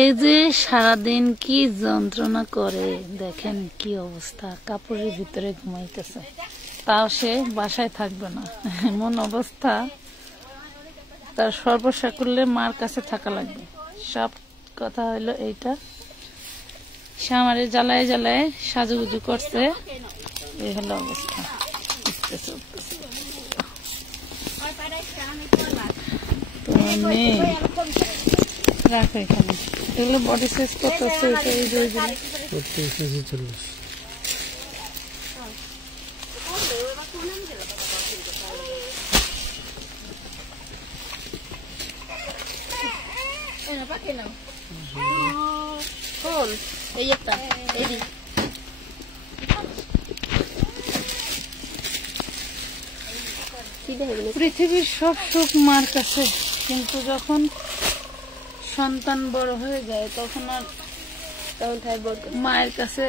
এই যে সারাদিন কি যন্ত্রণা করে দেখেন, কি অবস্থা, কাপড়ের ভিতরে ঘুমাইতেছে, তাও সে বাসায় থাকবে না, এমন অবস্থা। তার সর্বস্ব করলে মার কাছে থাকা লাগবে। সব কথা হইলো এইটা, সে আমারে জ্বালায় জ্বালায় সাজুগুজু করছে, এই হলো অবস্থা। রাখো এখানে, এগুলো বডি সাইজ কত আছে? পৃথিবীর সব সুখ মার কাছে, কিন্তু যখন সন্তান বড় হয়ে যায় তখন আর মায়ের কাছে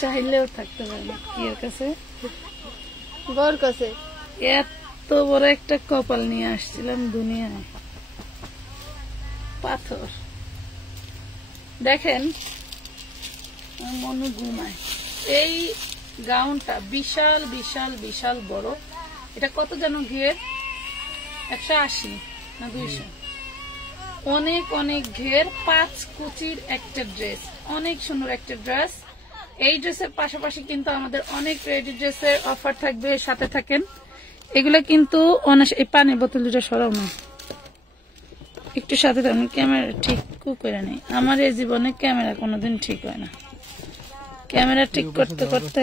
চাইলেও থাকতে পারে না। এর কাছে বর কাছে এত বড় একটা কপাল নিয়ে আসছিলাম দুনিয়ায়, পাথর। দেখেন মনে ঘুমায়। এই গাউনটা বিশাল বিশাল বিশাল বড়। এটা কত যেন ঘের, 180 না 200, অনেক অনেক ঘের, 5 কুচির একটা ড্রেস, অনেক সুন্দর একটা ড্রেস। এই ড্রেসের পাশাপাশি কিন্তু আমাদের অনেক রেডি ড্রেসের অফার থাকবে, সাথে থাকেন। এগুলো কিন্তু এই পানির বোতল দুটো সরাও না, একটু সাথে থাকুন। ক্যামেরা ঠিক করে নেই, আমার এই জীবনে ক্যামেরা কোনোদিন ঠিক হয় না। ক্যামেরা ঠিক করতে করতে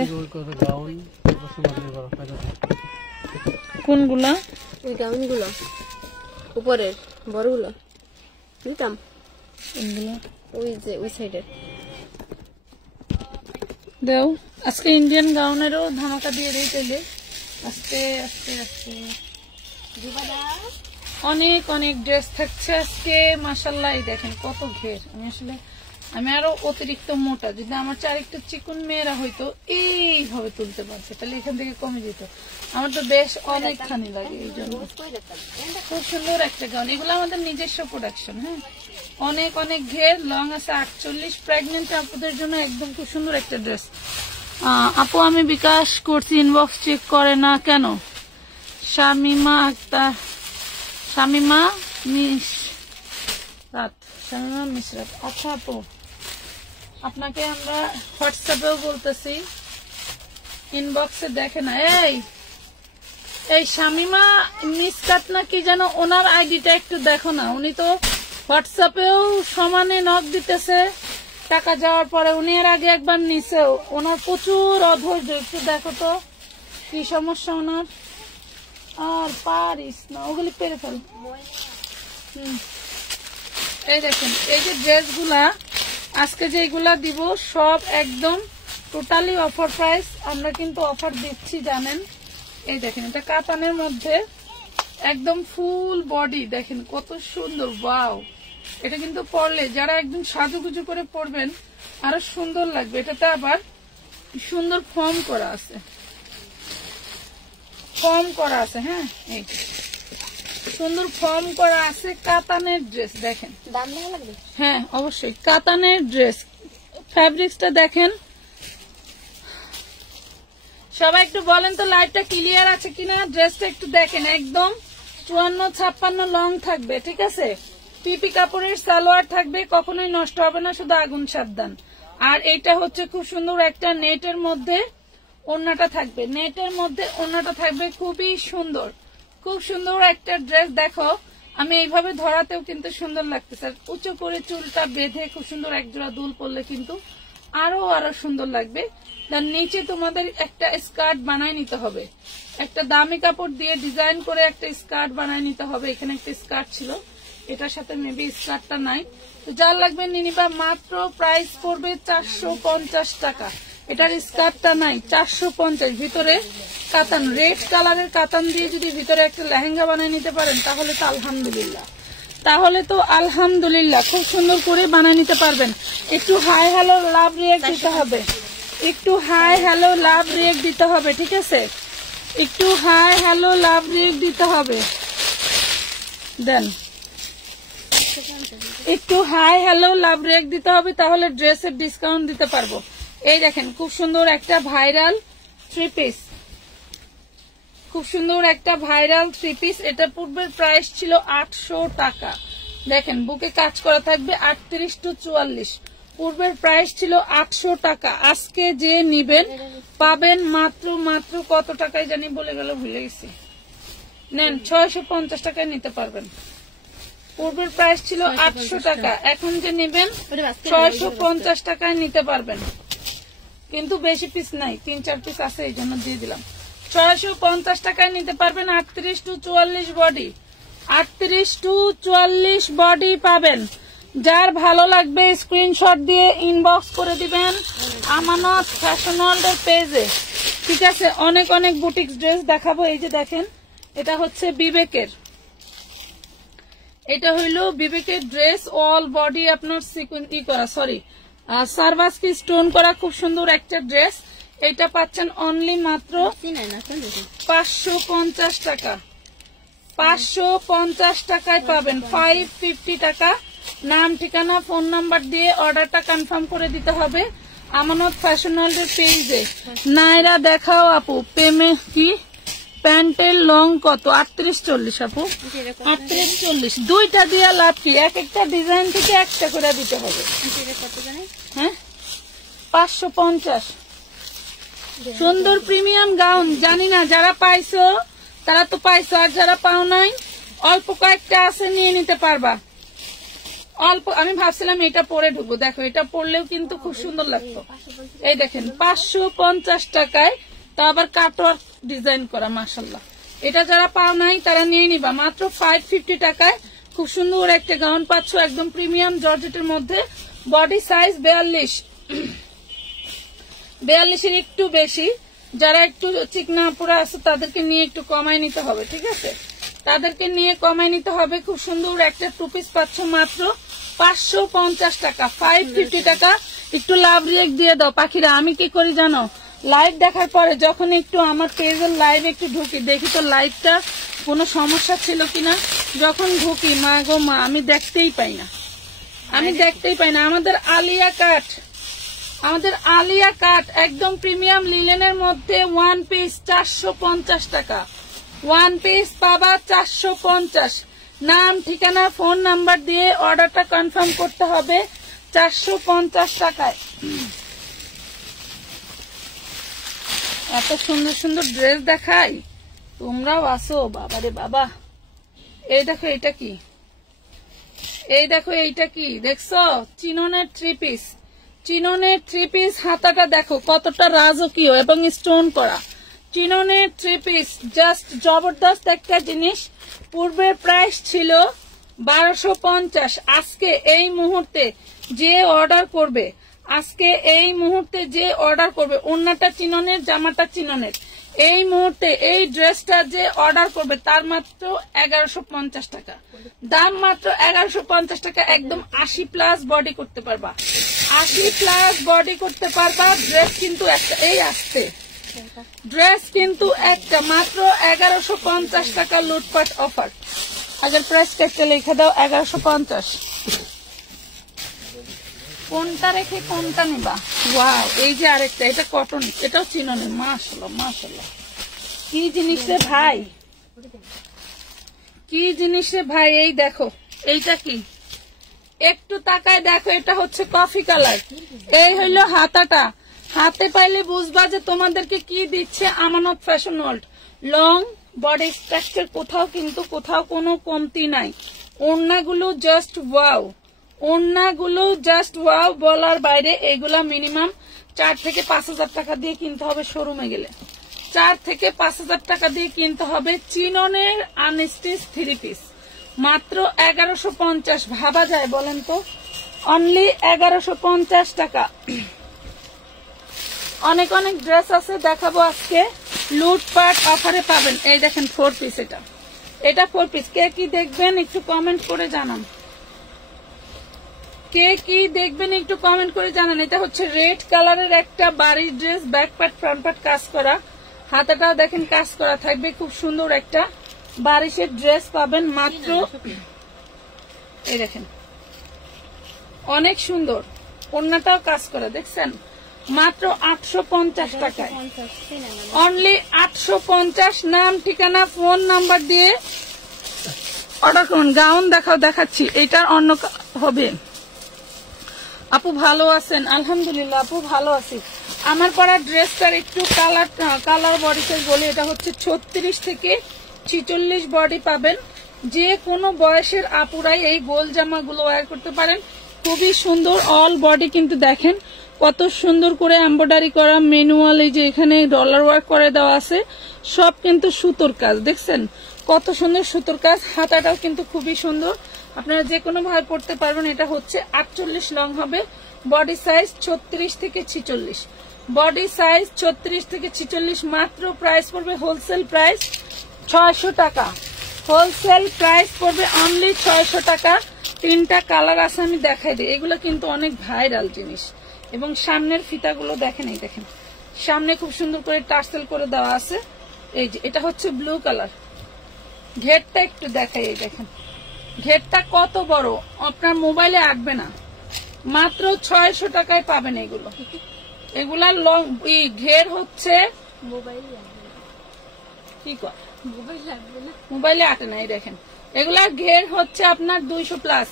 কোনগুলা? ওই গাউনগুলো উপরের বড়গুলো নিতাম, ওই যে ওই সাইডের দেও। আজকে ইন্ডিয়ান গাউনেরও ধামাকা দিয়ে দেই তাইলে। আস্তে আস্তে আস্তে অনেক অনেক ড্রেস থাকছে আজকে, মাশাআল্লাহ। এই দেখেন কত ঘের। আমি আরো অতিরিক্ত মোটা, যদি আমার চারিকটা চিকুন মেয়েরা হয়তো এইভাবে তুলতে পারছে, তাহলে এখান থেকে কমে যেত। আমার তো বেশ অনেকখানি লাগে, এই জন্য। খুব সুন্দর একটা গাউন, এগুলো আমাদের নিজস্ব প্রোডাকশন। হ্যাঁ, অনেক অনেক ঘের, লং আছে 48। প্রেগনেন্ট আপুদের জন্য একদম খুব সুন্দর একটা ড্রেস। আপু আমি বিকাশ করছি, ইনবক্স চেক করে না কেন? শামিমা আক্তার, শামিমা মিশরাত। আচ্ছা আপু, আপনাকে আমরা হোয়াটসঅ্যাপেও বলতেছি, ইনবক্সে দেখে না। এই শামিমা মিসকাত না কি যেন, ওনার আইডিটা একটু দেখো না। উনি তো হোয়াটসঅ্যাপেও সমানে নক দিতেছে টাকা যাওয়ার পরে। উনি এর আগে একবার নিছেও, ওনার প্রচুর অধৈর্য। একটু দেখো তো কি সমস্যা ওনার। আর পারিস না, ওগুলি পেরে ফেল। এই দেখেন, এই যে ড্রেসগুলা আজকে যেগুলা দিব সব একদম টোটালি অফার প্রাইস। আমরা কিন্তু অফার দিচ্ছি জানেন। এই দেখেন, এটা কাতানের মধ্যে একদম ফুল বডি, দেখেন কত সুন্দর। ওয়াও, এটা কিন্তু পরলে যারা একদম সাজুগুজু করে পরবেন আরো সুন্দর লাগবে। এটাতে আবার সুন্দর ফর্ম করা আছে, হ্যাঁ, এই সুন্দর ফর্ম করা আছে। কাতানের ড্রেস দেখেন, দাম ভালো লাগবে। হ্যাঁ অবশ্যই, কাতানের ড্রেস। ফ্যাব্রিক্সটা দেখেন। সবাই একটু বলেন তো লাইটটা ক্লিয়ার আছে কিনা, ড্রেসটা একটু দেখেন। একদম 54-56 লং থাকবে, ঠিক আছে। পিপি কাপড়ের সালোয়ার থাকবে, কখনোই নষ্ট হবে না, শুধু আগুন সাবধান। আর এটা হচ্ছে খুব সুন্দর একটা নেটের মধ্যে ওড়নাটা থাকবে, নেটের মধ্যে ওড়নাটা থাকবে, খুবই সুন্দর, খুব সুন্দর একটা ড্রেস। দেখো আমি এইভাবে ধরাতেও কিন্তু সুন্দর লাগতেছে। উঁচু করে চুলটা বেঁধে খুব সুন্দর একজোড়া দুল পরলে কিন্তু আরো আরো সুন্দর লাগবে। তার নিচে তোমাদের একটা স্কার্ট বানায় নিতে হবে, একটা দামি কাপড় দিয়ে ডিজাইন করে একটা স্কার্ট বানায় নিতে হবে। এখানে একটা স্কার্ট ছিল, এটার সাথে মেবি স্কার্টটা নাই। তো যার লাগবে নিনিবা, মাত্র প্রাইস পড়বে 450 টাকা। এটার স্কার্টটা নাই, 450। ভিতরে কাতান, রেড কালারের কাতান দিয়ে যদি ভিতরে একটা লেহেঙ্গা বানিয়ে নিতে পারেন তাহলে তো আলহামদুলিল্লাহ, খুব সুন্দর করে বানিয়ে নিতে পারবেন। একটু হাই হ্যালো লাভ রিয়েক্ট দিতে হবে, একটু হাই হ্যালো লাভ রিয়েক্ট দিতে হবে, ঠিক আছে। একটু হাই হ্যালো লাভ রিয়েক্ট দিতে হবে। দেন একটু হাই হ্যালো লাভ রেক দিতে হবে, তাহলে ড্রেসের ডিসকাউন্ট দিতে পারবো। এই দেখেন খুব সুন্দর একটা ভাইরাল থ্রি পিস, খুব সুন্দর একটা ভাইরাল থ্রি পিস। এটা পূর্বের প্রাইস ছিল 800 টাকা। দেখেন বুকে কাজ করা থাকবে 38 to 44, পূর্বের প্রাইস ছিল 800 টাকা। আজকে যে নিবেন পাবেন মাত্র মাত্র কত টাকায় জানি বলে গেল, ভুলে গেছি। নেন 650 টাকায় নিতে পারবেন। পূর্বের প্রাইস ছিল 800 টাকা, এখন যে নেবেন 650 টাকায় নিতে পারবেন। কিন্তু বেশি পিস নাই, 3-4 পিস আছে, এই জন্য দিয়ে দিলাম। 650 টাকায় নিতে পারবেন। 38 to 44 বডি, 38 to 44 বডি পাবেন। যার ভালো লাগবে স্ক্রিনশট দিয়ে ইনবক্স করে দিবেন আমানত ফ্যাশন ওয়ার্ল্ডের পেজে, ঠিক আছে। অনেক অনেক বুটিক্স ড্রেস দেখাবো। এই যে দেখেন, এটা হচ্ছে বিবেকের, এটা হইলো বিবেকের ড্রেস। অল বডি আপনার সিকোয়েন্সি করা, সরি সার্ভাসকি স্টোন করা, খুব সুন্দর একটা ড্রেস। এটা পাচ্ছেন অনলি মাত্র 550 টাকা। 550 টাকায় পাবেন, 550 টাকা। নাম ঠিকানা ফোন নাম্বার দিয়ে অর্ডারটা কনফার্ম করে দিতে হবে আমানত ফ্যাশন ওয়ার্ল্ডের পেজে। নাইরা দেখাও আপু, প্রেমে কি প্যান্টের লং কত? 38-40 আপু, 38-40 দুইটা দিয়ে লাভ কি? এক একটা ডিজাইন থেকে একটা করে দিতে হবে। হ্যাঁ 550। সুন্দর প্রিমিয়াম গাউন, জানি না যারা পাইছো তারা তো পাইছো, আর যারা পাও নাই অল্প কয়েকটা আছে, নিয়ে নিতে পারবা অল্প। আমি ভাবছিলাম এটা পরে ঢুকবো, দেখো এটা পরলেও কিন্তু খুব সুন্দর লাগতো। এই দেখেন 550 টাকায়, তা আবার কাটওয়ার্ক ডিজাইন করা, মাশাআল্লাহ। এটা যারা পাও নাই তারা নিয়ে নিবা মাত্র 550 টাকায়। খুব সুন্দর একটা গাউন পাচ্ছ, একদম প্রিমিয়াম জর্জেটের মধ্যে। বডি সাইজ 42, 42-এর একটু বেশি। যারা একটু চিকনা পুরা আছে তাদেরকে নিয়ে একটু কমায় নিতে হবে, ঠিক আছে, তাদেরকে নিয়ে কমায় নিতে হবে। খুব সুন্দর একটা টু পিস পাচ্ছ মাত্র 550 টাকা, 550 টাকা। একটু লাভ রিয়েক্ট দিয়ে দাও পাখিরা। আমি কি করি জানো, লাইভ দেখার পরে যখন একটু আমার পেজের লাইভ একটু ঢুকি, দেখি তো লাইভটা কোনো সমস্যা ছিল কিনা। যখন ঢুকি মা গো মা, আমি দেখতেই পাই না, আমি দেখতেই পাই না। আমাদের আলিয়া কাট, আমাদের আলিয়া কাট একদম প্রিমিয়াম লিলেনের মধ্যে ওয়ান পিস 450 টাকা। ওয়ান পিস পাবা 450। নাম ঠিকানা ফোন নাম্বার দিয়ে অর্ডারটা কনফার্ম করতে হবে 450 টাকায়। এত সুন্দর সুন্দর ড্রেস দেখাই, তোমরাও আসো বাবারে বাবা। এই দেখো এটা কি, এই দেখো এইটা কি দেখছো, চিননের থ্রি পিস, চিননের থ্রি পিস। হাতাটা দেখো কতটা রাজকীয় এবং স্টোন করা। চিননের থ্রি পিস জাস্ট জবরদস্ত একটা জিনিস। পূর্বের প্রাইস ছিল 1250। আজকে এই মুহূর্তে যে অর্ডার করবে, আজকে এই মুহূর্তে যে অর্ডার করবে, ওড়নাটা চিননের, জামাটা চিননের, এই মুহূর্তে এই ড্রেসটা যে অর্ডার করবে তার মাত্র 1150 টাকা। দাম মাত্র 1150 টাকা। একদম 80+ বডি করতে পারবা, 80+ বডি করতে পারবা। ড্রেস কিন্তু একটা, এই আসতে ড্রেস কিন্তু একটা, মাত্র 1150 টাকা লুটপাট অফার। আগের প্রাইসটা একটা লিখে দাও, 1150। কোনটা রেখে কোনটা নিবা? ওয়াও, এই যে আরেকটা, এটা কটন, এটাও চিননের। মাশাআল্লাহ মাশাআল্লাহ, কি জিনিস রে ভাই, কি জিনিস রে ভাই। এই দেখো এইটা কি, একটু তাকায় দেখো, এটা হচ্ছে কফি কালার। এই হইলো হাতাটা, হাতে পাইলে বুঝবা যে তোমাদেরকে কি দিচ্ছে আমানত fashion world. Long body structure, কোথাও কিন্তু কোথাও কোনো কমতি নাই। ওড়নাগুলো জাস্ট ওয়াও, ওড়নাগুলো জাস্ট ওয়াও, বলার বাইরে। এগুলা মিনিমাম 4 থেকে 5,000 টাকা দিয়ে কিনতে হবে শোরুমে গেলে, 4 থেকে 5,000 টাকা দিয়ে কিনতে হবে। চিননের আনস্টিচ থ্রি পিস মাত্র 1150। ভাবা যায় বলেন তো, অনলি 1150 টাকা। অনেক অনেক ড্রেস আছে দেখাবো আজকে, লুটপাট অফারে পাবেন। এই দেখেন 4 পিস, এটা এটা 4 পিস। কে কি দেখবেন একটু কমেন্ট করে জানান, কে কি দেখবেন একটু কমেন্ট করে জানান। এটা হচ্ছে রেড কালারের একটা বাড়ির dress, back part front part কাজ করা, হাতাটাও দেখেন কাজ করা থাকবে। খুব সুন্দর একটা বারিশের ড্রেস পাবেন মাত্র, এই দেখেন অনেক সুন্দর, ওড়নাটাও কাজ করে দেখছেন, মাত্র 850 টাকায়, অনলি 850। নাম ঠিকানা ফোন নাম্বার দিয়ে অর্ডার করুন। গাউন দেখাচ্ছি, এটার অন্য হবে। আপু ভালো আছেন? আলহামদুলিল্লাহ আপু ভালো আছি। আমার পরা ড্রেসটার একটু কালার বডি সাইজ বলি, এটা হচ্ছে 36 থেকে 46 বডি পাবেন। যে কোনো বয়সের আপুরাই এই গোল জামাগুলো ওয়্যার করতে পারেন, খুবই সুন্দর। অল বডি কিন্তু দেখেন কত সুন্দর করে এমব্রয়ডারি করা, ম্যানুয়াল, এই যে এখানে ডলার ওয়ার্ক করে দেওয়া আছে, সব কিন্তু সুতোর কাজ, দেখছেন কত সুন্দর সুতোর কাজ। হাতাটাও কিন্তু খুবই সুন্দর, আপনারা যে কোনো ভাবে পড়তে পারবেন। এটা হচ্ছে 48 লং হবে, বডি সাইজ 36 থেকে 46, বডি সাইজ 36 থেকে 46। মাত্র প্রাইস পড়বে হোলসেল প্রাইস 600 টাকা, হোলসেল প্রাইস পড়বে অনলি 600 টাকা। 3টা কালার আছে, আমি দেখাই দিই। এগুলো কিন্তু অনেক ভাইরাল জিনিস। এবং সামনের ফিতাগুলো দেখেন, এই দেখেন সামনে খুব সুন্দর করে টার্সেল করে দেওয়া আছে। এই যে এটা হচ্ছে ব্লু কালার, ঘেরটা একটু দেখাই, এই দেখেন ঘেরটা কত বড়, আপনার মোবাইলে আঁকবে না। মাত্র 600 টাকায় পাবেন এগুলো। এগুলা লং ঘের হচ্ছে কি কর মোবাইলে আঁটে না, এই দেখেন এগুলার ঘের হচ্ছে আপনার 200 প্লাস।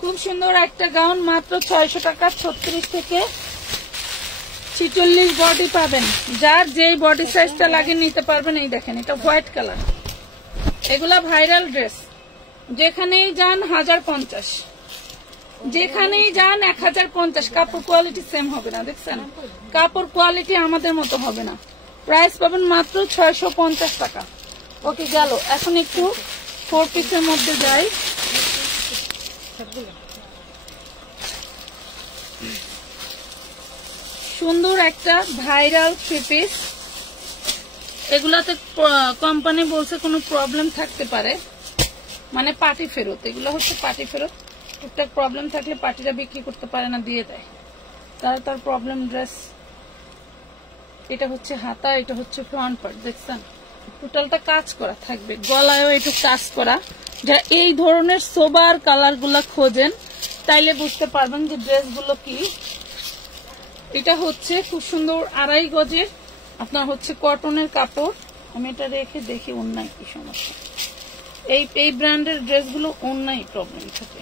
খুব সুন্দর একটা গাউন, মাত্র 600 টাকা। 36 থেকে 46 বডি পাবেন, যার যেই বডি সাইজটা লাগে নিতে পারবেন। এই দেখেন এটা হোয়াইট কালার, এগুলা ভাইরাল ড্রেস, যেখানেই যান 1050, যেখানেই যান 1050। কাপড় কোয়ালিটি সেম হবে না, দেখছেন কাপড় কোয়ালিটি আমাদের মতো হবে না। প্রাইস পাবেন মাত্র 650 টাকা। ওকে গেল, এখন একটু 4 পিসের মধ্যে যাই। সুন্দর একটা ভাইরাল 3 পিস, এগুলাতে কোম্পানি বলছে কোনো প্রবলেম থাকতে পারে, মানে পার্টি ফেরত। এগুলো হচ্ছে পার্টি ফেরত, টুকটাক প্রবলেম থাকলে পার্টিরা বিক্রি করতে পারে না, দিয়ে দেয় তারা তার প্রবলেম ড্রেস। এটা হচ্ছে হাতা, এটা হচ্ছে ফ্রন্ট পার্ট, দেখছেন টোটালটা কাজ করা থাকবে, গলায়ও একটু কাজ করা। যা এই ধরনের সোবার কালার গুলা খোঁজেন তাইলে বুঝতে পারবেন যে ড্রেসগুলো কি। এটা হচ্ছে খুব সুন্দর 2.5 গজের, আপনার হচ্ছে কটনের কাপড়। আমি এটা রেখে দেখি অন্যায় কি সমস্যা। এই ব্র্যান্ডের ড্রেসগুলো অন্যায় প্রবলেম থাকে।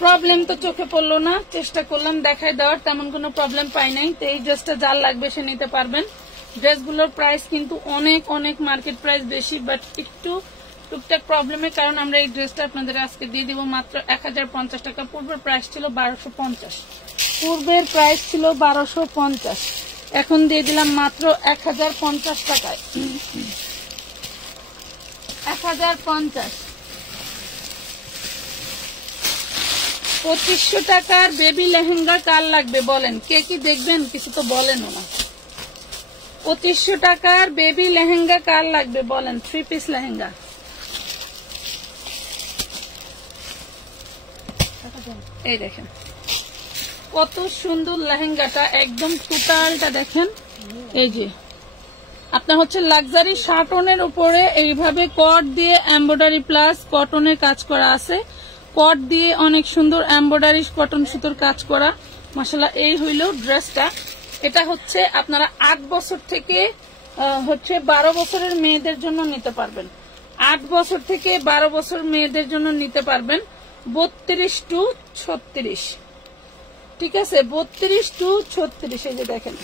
প্রবলেম তো চোখে পড়লো না, চেষ্টা করলাম দেখাই দেওয়ার, তেমন কোনো প্রবলেম পাই নাই। তো এই ড্রেসটা যার লাগবে সে নিতে পারবেন। ড্রেসগুলোর প্রাইস কিন্তু অনেক অনেক মার্কেট প্রাইস বেশি, বাট একটু টুকটাক প্রবলেমের কারণ আমরা এই ড্রেসটা আপনাদের আজকে দিয়ে দিব মাত্র 1050 টাকা। পূর্বের প্রাইস ছিল 1250, পূর্বের প্রাইস ছিল 1250, এখন দিয়ে দিলাম মাত্র 1050 টাকায়। 1050। 2500 টাকার বেবি লেহেঙ্গা কার লাগবে বলেন, কে কি দেখবেন? কিছু তো বলেন না। 2500 টাকার বেবি লেহেঙ্গা কার লাগবে বলেন, 3 পিস লেহেঙ্গা। এই দেখেন কত সুন্দর লেহেঙ্গাটা, একদম টোটালটা দেখেন। এই যে আপনার হচ্ছে লাক্সারি শার্টনের উপরে এইভাবে কট দিয়ে এমব্রয়ডারি প্লাস কটনের কাজ করা আছে, কট দিয়ে অনেক সুন্দর এমব্রয়ডারি কটন সুতোর কাজ করা। মাশাআল্লাহ, এই হইল ড্রেসটা। এটা হচ্ছে আপনারা 8 বছর থেকে হচ্ছে 12 বছরের মেয়েদের জন্য নিতে পারবেন। 8 বছর থেকে 12 বছর মেয়েদের জন্য নিতে পারবেন। 32 টু 36, ঠিক আছে, 32 টু 36। এই যে দেখেন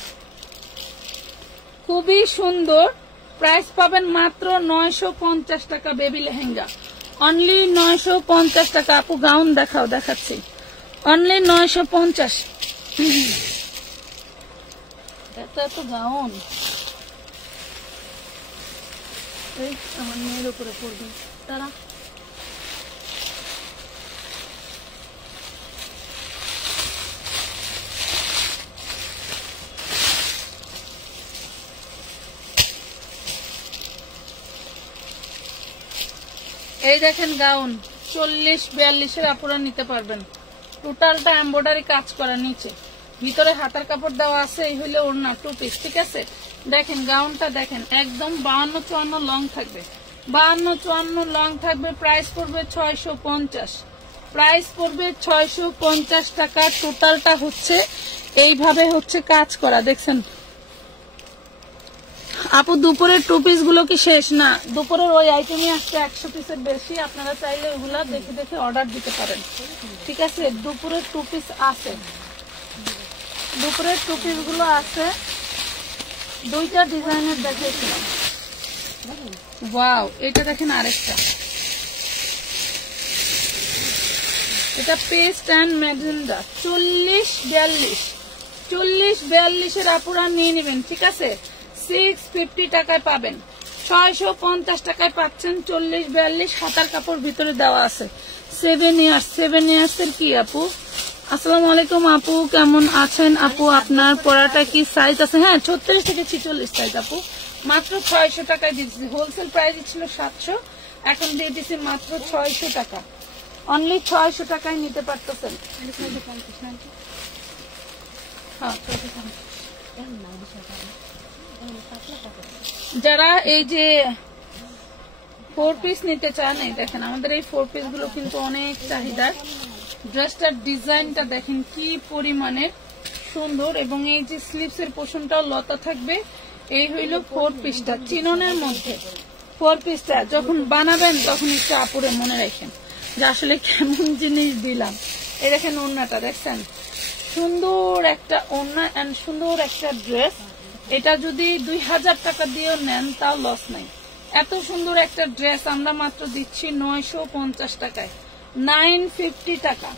খুবই সুন্দর। প্রাইস পাবেন মাত্র 950 টাকা বেবি লেহেঙ্গা, অনলি 950 টাকা। আপু গাউন দেখাচ্ছি, অনলি 950। এত গাউন আমার মেয়ের উপরে পড়বে তারা। এই দেখেন গাউন 40-42 আপুরা নিতে পারবেন। টোটালটা এমব্রয়ডারি কাজ করা নিচে, ভিতরে হাতার কাপড় দেওয়া আছে, এই হইলে ওড়না 2 পিস, ঠিক আছে। দেখেন গাউনটা দেখেন, একদম 52-54 লং থাকবে, 52-54 লং থাকবে। প্রাইস পড়বে 650, প্রাইস পড়বে 650 টাকা। টোটালটা হচ্ছে এইভাবে হচ্ছে কাজ করা, দেখছেন আপু। দুপুরের 2 পিস গুলো কি শেষ? না, দুপুরের ওই আইটেমই আসছে 100 পিসের বেশি। আপনারা চাইলে ওগুলা দেখে দেখে অর্ডার দিতে পারেন, ঠিক আছে। দুপুরের 2 পিস আছে, দুপুরের 2 পিস গুলো আছে। 2টা ডিজাইনের দেখিয়েছিলাম। ওয়াও, এটা দেখেন আরেকটা, এটা পেস্ট অ্যান্ড ম্যাজেন্ডা। 40-42 এর আপুরা নিয়ে নেবেন, ঠিক আছে। 650 টাকায় পাবেন, 650 টাকায় পাচ্ছেন। 40-42 হাতার কাপড় ভিতরে দেওয়া আছে। 7 ইয়ার্স এর কি আপু? আসসালামু আলাইকুম আপু, কেমন আছেন আপু? আপনার পরাটা কি সাইজ আছে? হ্যাঁ, 36 থেকে 46 সাইজ আপু। মাত্র 600 টাকায় দিচ্ছি। হোলসেল প্রাইস ছিল 700, এখন দিয়ে দিচ্ছি মাত্র 600 টাকা। অনলি 600 টাকায় নিতে পারতেছেন। যারা এই যে 4 পিস নিতে চান, এই দেখেন আমাদের এই 4 পিস গুলো কিন্তু অনেক চাহিদার। ড্রেসটার ডিজাইনটা দেখেন কি পরিমাণের সুন্দর, এবং এই যে স্লিভস এর পোর্শনটাও লতা থাকবে। এই হইল 4 পিসটা চিননের মধ্যে। 4 পিসটা যখন বানাবেন তখন একটু আপুরে মনে রাখেন যে আসলে কেমন জিনিস দিলাম। এই দেখেন ওড়নাটা দেখছেন, সুন্দর একটা ওড়না এন্ড সুন্দর একটা ড্রেস। এটা যদি 2000 টাকা দিয়েও নেন তাও লস নাই। এত সুন্দর একটা ড্রেস আমরা মাত্র দিচ্ছি 950 টাকায়, 950 টাকা,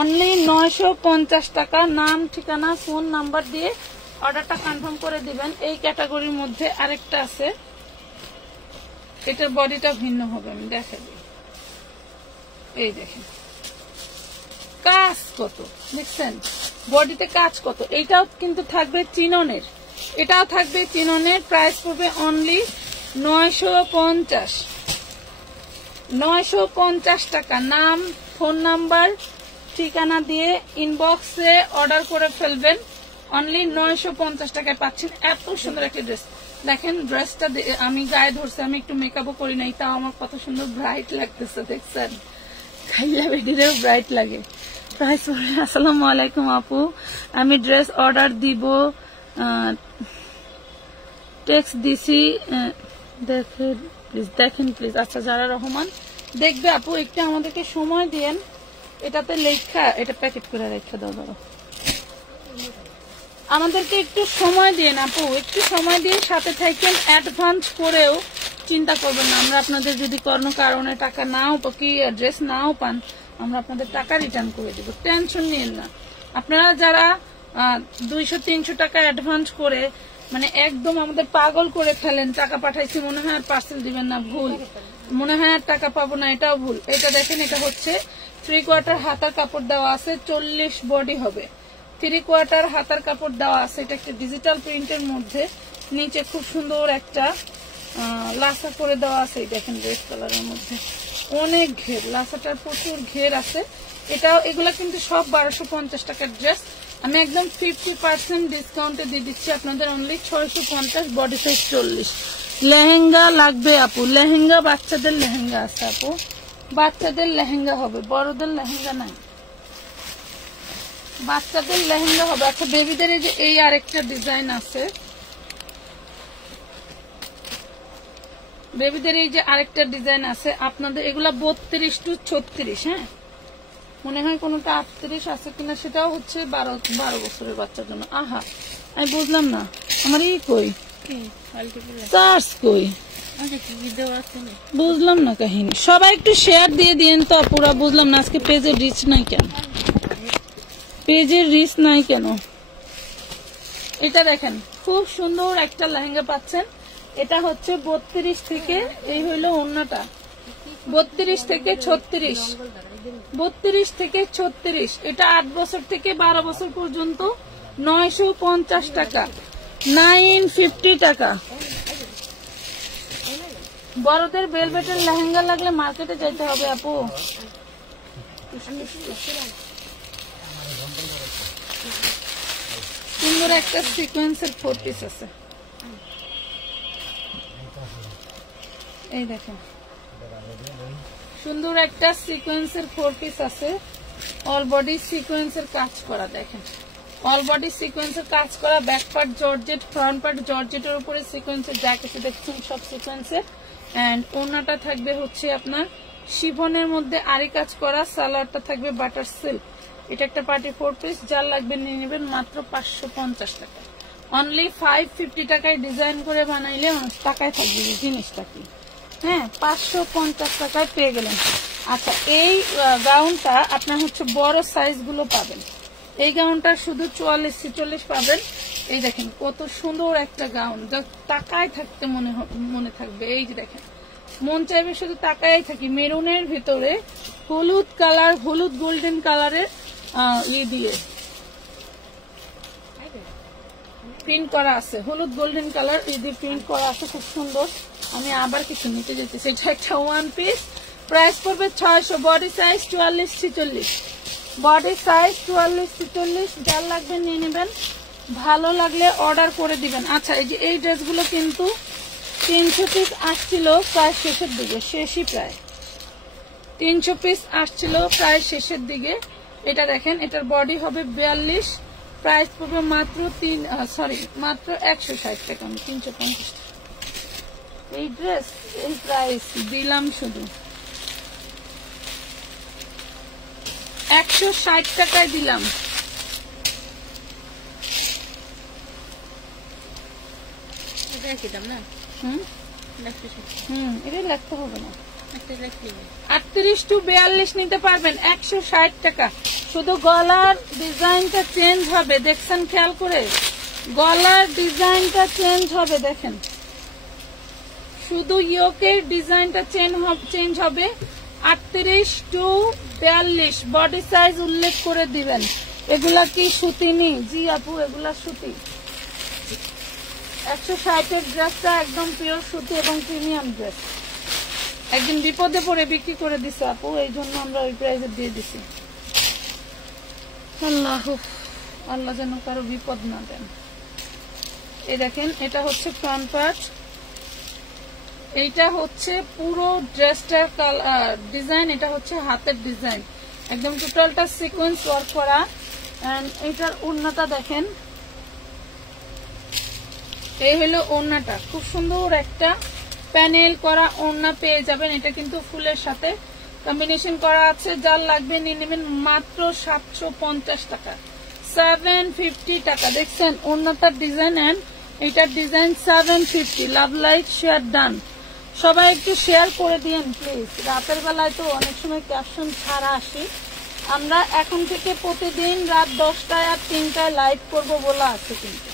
অনলি 950 টাকা। নাম, ঠিকানা, ফোন নাম্বার দিয়ে অর্ডারটা কনফার্ম করে দিবেন। এই ক্যাটাগরির মধ্যে আরেকটা আছে, এটার বডিটা ভিন্ন হবে, আমি দেখাই দিই। এই দেখেন কাজ কত, দেখছেন বডিতে কাজ কত। এইটাও কিন্তু থাকবে চিননের, এটাও থাকবে চিননের। প্রাইস পড়বে অনলি 950 টাকা। নাম, ফোন নাম্বার, ঠিকানা দিয়ে ইনবক্সে অর্ডার করে ফেলবেন। অনলি 950 টাকায় পাচ্ছেন এত সুন্দর একটা ড্রেস। দেখেন ড্রেসটা আমি গায়ে ধরছি, আমি একটু মেকআপও করি নাই, তাও আমার কত সুন্দর ব্রাইট লাগতেছে, দেখছেন খাইয়া বেডিরেও ব্রাইট লাগে। প্রাইস পড়বে, আসসালামু আলাইকুম আপু, আমি ড্রেস অর্ডার দিব, টেক্সট দিছি, দেখেন প্লিজ। আচ্ছা, যারা রহমান দেখবে আপু একটু আমাদেরকে সময় দিয়েন। এটাতে লেখা, এটা প্যাকেট করে রেখে দাও, ধরো আমাদেরকে একটু সময় দিয়েন আপু, একটু সময় দিয়ে সাথে থাকেন। অ্যাডভান্স করেও চিন্তা করবেন না, আমরা আপনাদের যদি কোনো কারণে টাকা নাও কি ড্রেস নাও পান, আমরা আপনাদের টাকা রিটার্ন করে দিব, টেনশন নিন না। আপনারা যারা 200-300 টাকা অ্যাডভান্স করে মানে একদম আমাদের পাগল করে ফেলেন, টাকা পাঠাইছি মনে হয় আর পার্সেল দিবেন না, ভুল। মনে হয় আর টাকা পাবো না, এটাও ভুল। এটা দেখেন, এটা হচ্ছে 3/4 হাতার কাপড় দেওয়া আছে, 40 বডি হবে। 3/4 হাতার কাপড় দেওয়া আছে। এটা একটা ডিজিটাল প্রিন্টের মধ্যে, নিচে খুব সুন্দর একটা লাসা করে দেওয়া আছে। দেখেন রেড কালারের মধ্যে অনেক ঘের, লাসাটার প্রচুর ঘের আছে। এটাও, এগুলা কিন্তু সব 1250 টাকার ড্রেস। আমি একদম 50% ডিসকাউন্টে দিয়ে দিচ্ছি আপনাদের, অনলি 650, বডি সাইজ 40। লেহেঙ্গা লাগবে আপু? লেহেঙ্গা, বাচ্চাদের লেহেঙ্গা আছে আপু, বাচ্চাদের লেহেঙ্গা হবে, বড়দের লেহেঙ্গা নাই, বাচ্চাদের লেহেঙ্গা হবে। আচ্ছা, বেবিদের এই যে এই আরেকটা ডিজাইন আছে, বেবিদের এই যে আরেকটা ডিজাইন আছে আপনাদের, এগুলা 32 to 36। হ্যাঁ, মনে হয় কোনটা 38 আছে কিনা, সেটাও হচ্ছে 12 বছরের বাচ্চার জন্য। আহা, আমি বুঝলাম না, আমার এই কই চার্জ কই, বুঝলাম না কাহিনী। সবাই একটু শেয়ার দিয়ে দিন তো পুরা, বুঝলাম না আজকে পেজের রিচ নাই কেন, পেজের রিচ নাই কেন। এটা দেখেন খুব সুন্দর একটা লেহেঙ্গা পাচ্ছেন। এটা হচ্ছে 32 থেকে, এই হইলো ওড়নাটা, 32 থেকে 36, 32 থেকে 36। এটা 8 বছর থেকে 12 বছর পর্যন্ত 950 টাকা, 950 টাকা। বড়দের বেলভেটের লেহেঙ্গা লাগলে মার্কেটে যাইতে হবে আপু। সুন্দর একটা সিকোয়েন্সের 4 পিস আছে, এই দেখেন সুন্দর একটা সিকোয়েন্সের 4 পিস আছে, অল বডি সিকোয়েন্সের কাজ করা। দেখেন অল বডি সিকোয়েন্সের কাজ করা, back part georgette, front part জর্জেটের উপরে সিকোয়েন্সের যা কিছু দেখছেন সব সিকোয়েন্সের। এন্ড ওড়নাটা থাকবে হচ্ছে আপনার শিফনের মধ্যে আরি কাজ করা, সালোয়ারটা থাকবে বাটার সিল্ক। এটা একটা পার্টি 4 পিস, যার লাগবে নিয়ে নেবেন মাত্র 550 টাকা। অনলি 550 টাকায় ডিজাইন করে বানাইলে টাকায় থাকবে জিনিসটা কি, হ্যাঁ 550 টাকায় পেয়ে গেলেন। আচ্ছা এই গাউনটা আপনার হচ্ছে বড় সাইজ গুলো পাবেন, এই গাউনটা শুধু 44-46 পাবেন। এই দেখেন কত সুন্দর একটা গাউন, যা টাকায় থাকতে মনে থাকবে। এই যে দেখেন মন চাইবে শুধু তাকাই থাকি, মেরুনের ভিতরে হলুদ কালার, হলুদ গোল্ডেন কালারের দিয়ে প্রিন্ট করা আছে, হলুদ গোল্ডেন কালার দিয়ে প্রিন্ট করা আছে, খুব সুন্দর। আমি আবার কিছু নিতে যেতেছি, এটা একটা 1 পিস, প্রাইস পড়বে 600, বডি সাইজ 44-46, বডি সাইজ 44-46, যার লাগবে নিয়ে নেবেন, ভালো লাগলে অর্ডার করে দিবেন। আচ্ছা এই যে এই ড্রেসগুলো কিন্তু 300 পিস আসছিল প্রায় শেষের দিকে, শেষই প্রায় 300 পিস আসছিল প্রায় শেষের দিকে। এটা দেখেন এটার বডি হবে 42, প্রাইস পড়বে মাত্র মাত্র 160 টাকা, 350 টাকা। এই ড্রেস এই প্রাইস দিলাম শুধু 160 টাকায় দিলাম। এটা কি দাম না? এটা লাগতে হবে না, 38 to 42 নিতে পারবেন 160 টাকা। শুধু গলার ডিজাইনটা চেঞ্জ হবে, দেখছেন খেয়াল করে, গলার ডিজাইনটা চেঞ্জ হবে, দেখেন শুধু ইয়োকের ডিজাইনটা চেঞ্জ হবে। 38 to 42 বডি সাইজ উল্লেখ করে দিবেন। এগুলা কি সুতি নি? জি আপু এগুলা সুতি। 160-এর ড্রেসটা একদম পিওর সুতি এবং প্রিমিয়াম ড্রেস। একদিন বিপদে পড়ে বিক্রি করে দিছে আপু, এই জন্য আমরা ওই প্রাইসে দিয়ে দিছি। আল্লাহ যেন কারো বিপদ না দেন। এই দেখেন এটা হচ্ছে ফ্রন্ট পার্ট, এইটা হচ্ছে পুরো ড্রেসটার ডিজাইন, এটা হচ্ছে হাতের ডিজাইন, একদম টোটালটা সিকোয়েন্স ওয়ার্ক করা। এন্ড এটার ওড়নাটা দেখেন, এই হলো ওড়নাটা, খুব সুন্দর একটা প্যানেল করা ওড়না পেয়ে যাবেন। এটা কিন্তু ফুলের সাথে কম্বিনেশন করা আছে, যার লাগবে নিয়ে নেবেন মাত্র 750 টাকা, 750 টাকা। দেখছেন ওড়নাটার ডিজাইন এন্ড এটার design 750। Love like share done, সবাই একটু শেয়ার করে দিয়েন প্লিজ। রাতের বেলায় তো অনেক সময় ক্যাপশন ছাড়া আসি, আমরা এখন থেকে প্রতিদিন রাত 10টায় আর 3টায় লাইভ করবো বলা আছে, কিন্তু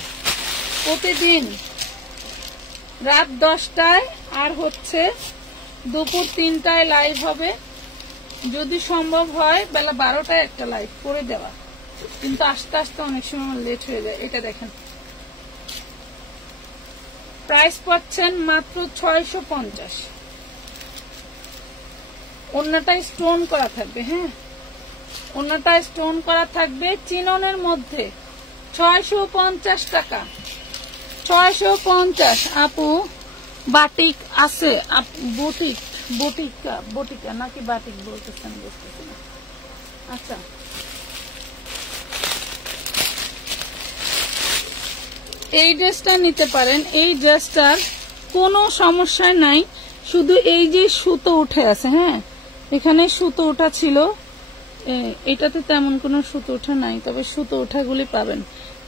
প্রতিদিন রাত 10টায় আর হচ্ছে দুপুর 3টায় লাইভ হবে। যদি সম্ভব হয় বেলা 12টায় একটা লাইভ করে দেওয়া, কিন্তু আস্তে আস্তে অনেক সময় লেট হয়ে যায়। এটা দেখেন প্রাইস পাচ্ছেন মাত্র 650। ওড়নাটা স্টোন করা থাকবে, হ্যাঁ ওড়নাটা স্টোন করা থাকবে, চিননের মধ্যে 650 টাকা, 650। আপু বাটিক আছে, বটিকা নাকি বাটিক বলতেছেন বুঝতেছি না। আচ্ছা এই ড্রেসটা নিতে পারেন, এই ড্রেসটার কোনো সমস্যা নাই, শুধু এই যে সুতো উঠে আছে, হ্যাঁ এখানে সুতো ওঠা ছিল, এটাতে তেমন কোনো সুতো ওঠা নাই, তবে সুতো ওঠাগুলি পাবেন।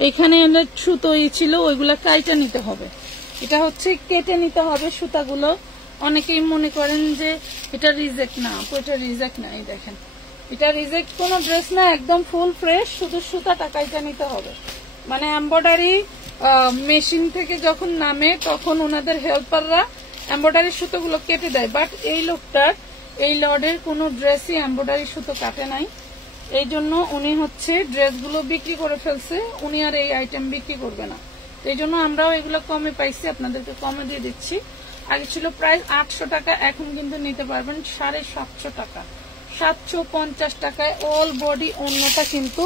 এখানে সুতো ছিল ওইগুলা কাইটা নিতে হবে, এটা হচ্ছে কেটে নিতে হবে সুতাগুলো। অনেকেই মনে করেন যে এটা রিজেক্ট না, এটা রিজেক্ট না। এই দেখেন এটা রিজেক্ট কোনো ড্রেস না, একদম ফুল ফ্রেশ, শুধু সুতাটা কাইটা নিতে হবে। মানে এমব্রয়ডারি মেশিন থেকে যখন নামে তখন ওনাদের হেল্পাররা এমব্রয়ডারি সুতোগুলো কেটে দেয়, বাট এই লোকটার এই লর্ডের কোনো ড্রেসই এমব্রয়ডারি সুতো কাটে নাই, এই জন্য উনি হচ্ছে ড্রেসগুলো বিক্রি করে ফেলছে, উনি আর এই আইটেম বিক্রি করবে না। এই জন্য আমরাও এগুলো কমে পাইছি, আপনাদেরকে কমে দিয়ে দিচ্ছি। আগে ছিল প্রাইস 800 টাকা, এখন কিন্তু নিতে পারবেন 750 টাকা, 750 টাকায়। অল বডি ওড়নাটা কিন্তু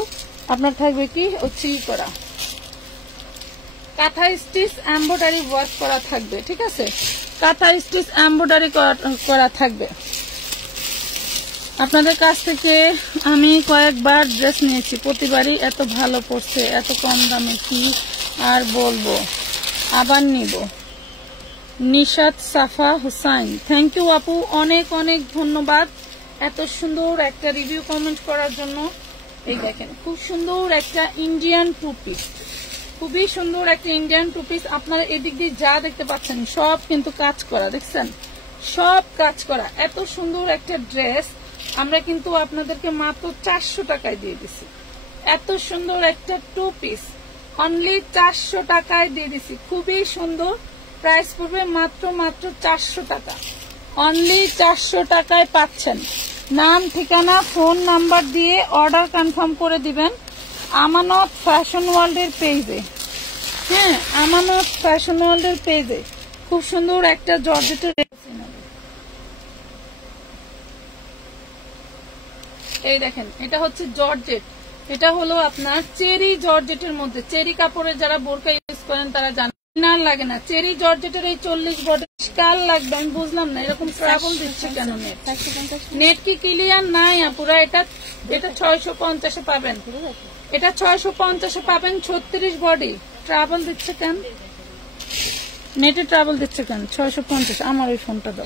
আপনার থাকবে কি চিল করা, কাঁথা স্টিচ এমব্রয়ডারি ওয়ার্ক করা থাকবে, ঠিক আছে? কাঁথা স্টিচ এমব্রয়ডারি করা থাকবে। আপনাদের কাছ থেকে আমি কয়েকবার ড্রেস নিয়েছি, প্রতিবারই এত ভালো পড়ছে, এত কম দামে কি আর বলবো, আবার নিব। নিশাত সাফা হুসাইন, থ্যাংক ইউ আপু, অনেক অনেক ধন্যবাদ এত সুন্দর একটা রিভিউ কমেন্ট করার জন্য। এই দেখেন খুব সুন্দর একটা ইন্ডিয়ান টু পিস, খুবই সুন্দর একটা ইন্ডিয়ান টু পিস। আপনারা এদিক দিয়ে যা দেখতে পাচ্ছেন সব কিন্তু কাজ করা, দেখছেন সব কাজ করা। এত সুন্দর একটা ড্রেস আমরা কিন্তু আপনাদেরকে মাত্র 400 টাকায় দিয়ে দিছি। এত সুন্দর একটা টু পিস অনলি 400 টাকায় দিয়ে দিছি, খুবই সুন্দর। প্রাইস পড়বে মাত্র 400 টাকা, অনলি 400 টাকায় পাচ্ছেন। নাম ঠিকানা ফোন নাম্বার দিয়ে অর্ডার কনফার্ম করে দিবেন আমানত ফ্যাশন ওয়ার্ল্ডের পেজে। হ্যাঁ, আমানত ফ্যাশন ওয়ার্ল্ডের পেজে খুব সুন্দর একটা জর্জেটের, এই দেখেন এটা হচ্ছে জর্জেট, এটা হলো আপনার চেরি জর্জেটের মধ্যে। চেরি কাপড়ের যারা বোরকা ইউজ করেন তারা জানেন না, লাগে না। চেরি জর্জেটের এই 40 বডি কাল লাগবে, আমি বুঝলাম না এরকম ট্রাভেল দিচ্ছে কেন। নেট কি ক্লিয়ার নাই আপুরা? এটা 650 পাবেন, এটা 650 পাবেন। 36 বডি ট্রাভেল দিচ্ছে কেন? নেটে ট্রাভেল দিচ্ছে কেন? 650। আমার ওই ফোনটা দাও।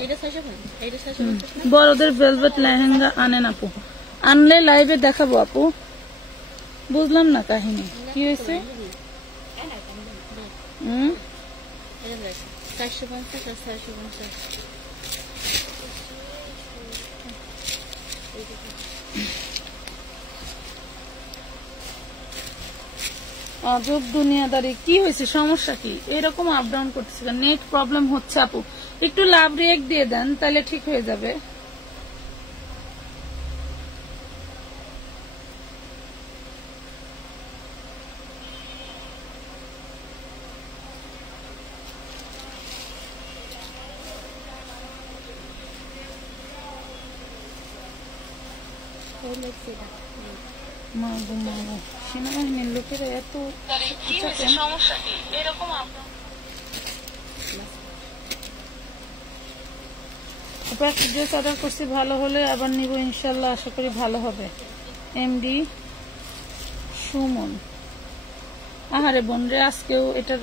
বড়দের ভেলভেট লেহেঙ্গা আনেন আপু, আনলে লাইভে দেখাবো আপু। বুঝলাম না কাহিনী কি হয়েছে। অজব দুনিয়াদারি, কি হয়েছে? সমস্যা কি? এরকম আপ ডাউন করতেছে, নেট প্রবলেম হচ্ছে আপু। একটু লাভ রিয়েক্ট দিয়ে দেন, তাহলে ঠিক হয়ে যাবে। সেনাবাহিনীর লোকেরা এত ড্রেস অর্ডার করছি, ভালো হলে আবার নিব ইনশাল্লাহ, আশা করি ভালো হবে। এমডি সুমন, আহারে বোন রে, আজকেও এটার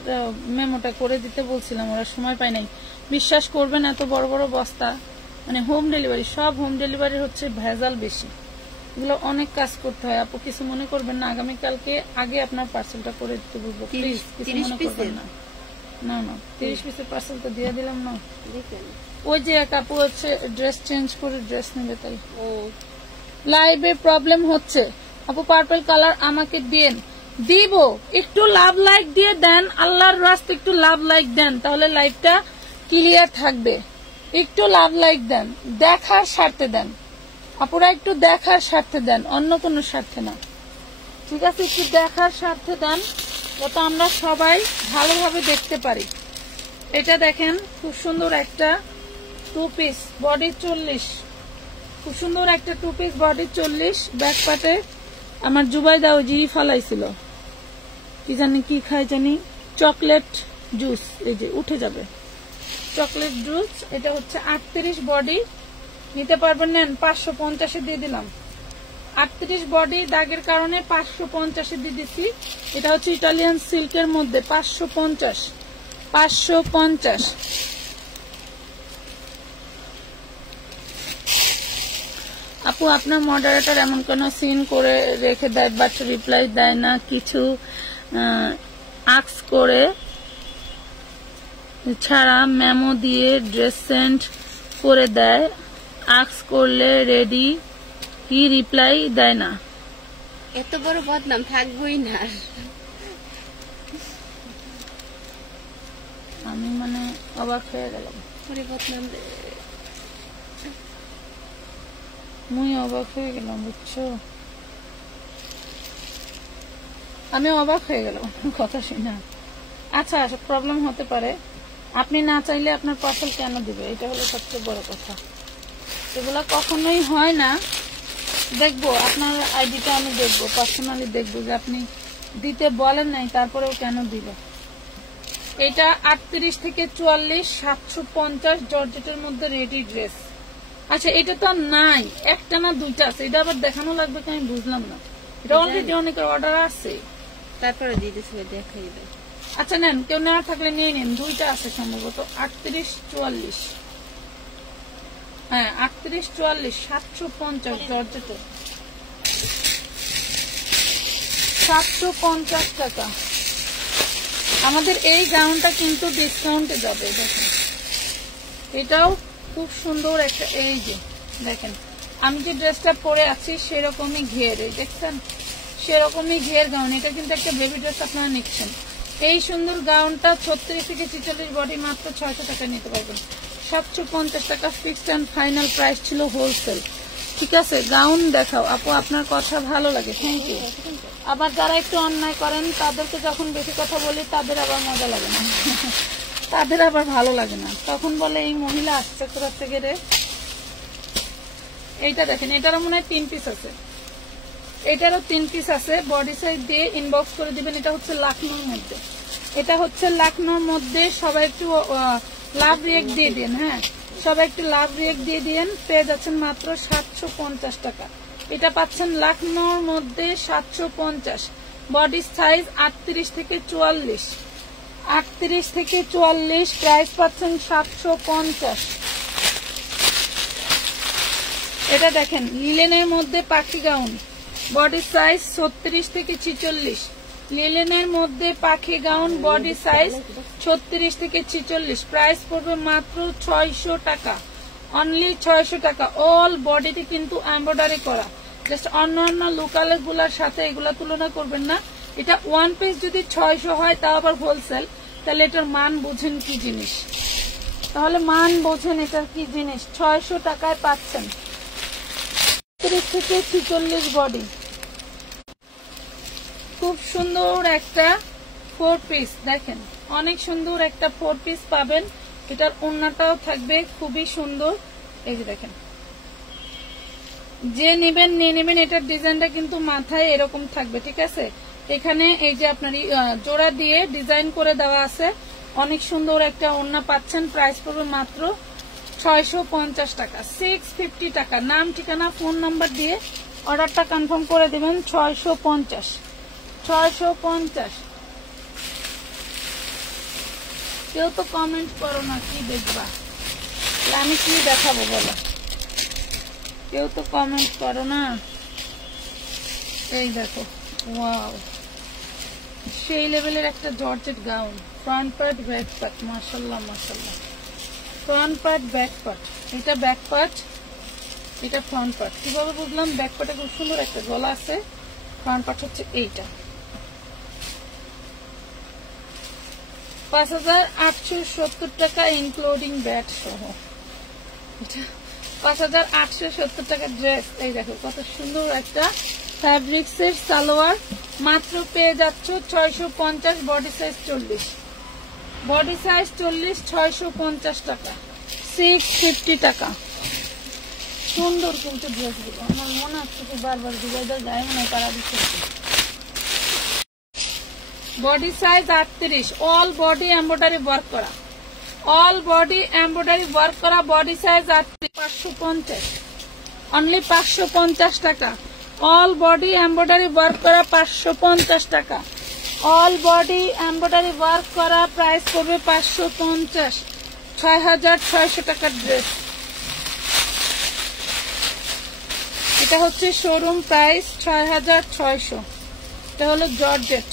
মেমোটা করে দিতে বলছিলাম, ওরা সময় পায় নাই। বিশ্বাস করবেন এত বড় বড় বস্তা, মানে হোম ডেলিভারি, সব হোম ডেলিভারি হচ্ছে ভেজাল বেশি, এগুলো অনেক কাজ করতে হয়। আপু কিছু মনে করবেন না, আগামীকালকে আগে আপনার পার্সেলটা করে দিতে বলবো প্লিজ, কিছু মনে করবেন না। না না 30 পিসের পার্সেল তো দিয়ে দিলাম না। ওই যে এক আপু হচ্ছে ড্রেস চেঞ্জ করে ড্রেস নেবে, তাই লাইভে প্রবলেম হচ্ছে। আপু পার্পল কালার আমাকে দেন, দিব। একটু লাভ লাইক দিয়ে দেন, আল্লাহর রাস্তে একটু লাভ লাইক দেন, তাহলে লাইভটা ক্লিয়ার থাকবে। একটু লাভ লাইক দেন, দেখার স্বার্থে দেন আপুরা, একটু দেখার স্বার্থে দেন, অন্য কোনো স্বার্থে না, ঠিক আছে? একটু দেখার স্বার্থে দেন, যাতে আমরা সবাই ভালোভাবে দেখতে পারি। এটা দেখেন খুব সুন্দর একটা টু পিস, বডি 40, খুব সুন্দর একটা টু পিস, বডি 40। ব্যাক পার্টে আমার জুবাইদা ওজি ফালাইছিল, কি জানি কি খাই জানি, চকলেট জুস, এই যে উঠে যাবে চকলেট জুস। এটা হচ্ছে 38 বডি, নিতে পারবেন, নেন 550 দিয়ে দিলাম। 38 বডি, দাগের কারণে 550 দিয়ে দিচ্ছি। এটা হচ্ছে ইটালিয়ান সিল্কের মধ্যে, 550। আপু আপনার মডারেটর এমন কোন সিন করে রেখে দেয় বাট রিপ্লাই দেয় না, কিছু আক্স করে ছাড়া মেমো দিয়ে ড্রেস সেন্ড করে দেয়, আক্স করলে রেডি, কি রিপ্লাই দেয় না। এত বড় বদনাম থাকবোই না। আমি মানে অবাক হয়ে গেলাম, মুই অবাক হয়ে গেলাম, বুঝছো? আমি অবাক হয়ে গেলাম কথা শুনে। আচ্ছা, প্রবলেম হতে পারে, আপনি না চাইলে আপনার পার্সেল কেন দিবে, এটা হলো সবচেয়ে বড় কথা। এগুলো কখনোই হয় না। দেখবো আপনার আইডিটা, আমি দেখবো পার্সোনালি, দেখবো যে আপনি দিতে বলেন নাই, তারপরেও কেন দিবে। এটা 38 থেকে 44, 750 জর্জেটের মধ্যে রেডি ড্রেস। আচ্ছা এটা তো আর নাই, একটা না দুইটা আছে, এটা আবার দেখানো লাগবে কি আমি বুঝলাম না। এটা অলরেডি অনেকের অর্ডার আছে, তারপরে দিয়ে দিচ্ছি, দেখাই দেয়। আচ্ছা নেন, কেউ নেওয়া থাকলে নিয়ে নেন, দুইটা আছে সম্ভবত 38, 44। হ্যাঁ 38, 44, 750 জর্জেটের, 750 টাকা। আমাদের এই গাউনটা কিন্তু ডিসকাউন্টে যাবে, দেখেন এটাও খুব সুন্দর একটা, এই যে দেখেন আমি যে ড্রেসটা পরে আছি সেরকমই ঘের, এই দেখছেন সেরকমই ঘের গাউন। এটা কিন্তু একটা বেবি ড্রেস আপনারা নিচ্ছেন। এই সুন্দর গাউনটা 36 থেকে 46 বডি মাত্র 600 টাকা নিতে পারবেন। 750 টাকা ফিক্সড অ্যান্ড ফাইনাল প্রাইস ছিল হোলসেল। ঠিক আছে, গাউন দেখাও আপু, আপনার কথা ভালো লাগে, থ্যাংক ইউ। আবার যারা একটু অন্যায় করেন তাদেরকে যখন বেশি কথা বলি তাদের আবার মজা লাগে না, তাদের আবার ভালো লাগে না, তখন বলে এই মহিলা আসছে কোথা থেকে রে। এইটা দেখেন, এটারও মনে হয় 3 পিস আছে, এটারও 3 পিস আছে। বডি সাইজ দিয়ে ইনবক্স করে দিবেন। এটা হচ্ছে লাখনৌর মধ্যে, এটা হচ্ছে লাখনৌর মধ্যে। সবাই একটু লাভ রিয়েক্ট দিয়ে দিন, হ্যাঁ সবাই একটু লাভ রিয়েক্ট দিয়ে দিন। পেয়ে যাচ্ছেন মাত্র 750 টাকা। এটা পাচ্ছেন লাখনৌর মধ্যে 750। বডি সাইজ 38 থেকে 44, 38 থেকে 44, প্রাইস পাচ্ছেন 750। এটা দেখেন লিলেনের মধ্যে পাখি গাউন, বডি সাইজ 36 থেকে 46, লিলেনের মধ্যে পাখি গাউন, বডি সাইজ 36 থেকে 46, প্রাইস পড়বে মাত্র 600 টাকা, অনলি 600 টাকা। অল বডিতে কিন্তু এমব্রয়ডারি করা, জাস্ট অন্যান্য লোকাল গুলার সাথে এগুলা তুলনা করবেন না। এটা ওয়ান পিস যদি 600 হয় তাও আবার হোলসেল, তাহলে এটার মান বোঝেন কি জিনিস, তাহলে মান বোঝেন এটার কি জিনিস। 600 টাকায় পাচ্ছেন 30 থেকে 46 বডি। খুব সুন্দর একটা 4 পিস, দেখেন অনেক সুন্দর একটা 4 পিস পাবেন। এটার ওড়নাটাও থাকবে খুবই সুন্দর, এই যে দেখেন, যে নেবেন নিয়ে নেবেন। এটার ডিজাইনটা কিন্তু মাথায় এরকম থাকবে, ঠিক আছে। এখানে এই যে আপনার জোড়া দিয়ে ডিজাইন করে দেওয়া আছে, অনেক সুন্দর একটা ওড়না পাচ্ছেন। প্রাইস পড়বে মাত্র 650 টাকা, 650 টাকা। নাম ঠিকানা ফোন নাম্বার দিয়ে অর্ডারটা কনফার্ম করে দিবেন। 650, 650। কেউ তো কমেন্ট করো না, কি দেখবা, আমি কি দেখাবো বলো, কেউ তো কমেন্ট করো না। এই দেখো, ওয়াও সেই লেভেলের একটা georgette gown, front part back part, মাশাআল্লাহ মাশাআল্লাহ। ফ্রন্ট পার্ট ব্যাক পার্ট, এটা ব্যাক পার্ট, এটা ফ্রন্ট পার্ট। কিভাবে বুঝলাম? ব্যাক পার্টে খুব সুন্দর একটা গলা আছে, ফ্রন্ট পার্ট হচ্ছে এইটা। 5870 টাকা ইনক্লুডিং ব্যাট সহ, এটা 5870 টাকা ড্রেস। এই দেখো কত সুন্দর একটা ফ্যাব্রিক্স এর সালোয়ার, মাত্র পেয়ে যাচ্ছ 650। বডি সাইজ 40, বডি সাইজ 40, 650 টাকা, 650 টাকা। সুন্দর কিন্তু ড্রেসগুলো, আমার মনে হচ্ছে কি বারবার ডিজাইনার গায়ে মনে করা দিচ্ছে। Body size 38, all body embroidery work করা, অল বডি এমব্রয়ডারি ওয়ার্ক করা। বডি সাইজ 38, 550, অনলি 550 টাকা। অল বডি এমব্রয়ডারি ওয়ার্ক করা, 550 টাকা। অল বডি এমব্রয়ডারি ওয়ার্ক করা, প্রাইস পড়বে 550, 6600 টাকার ড্রেস। এটা হচ্ছে শোরুম প্রাইস 6600। এটা হলো জর্জেট,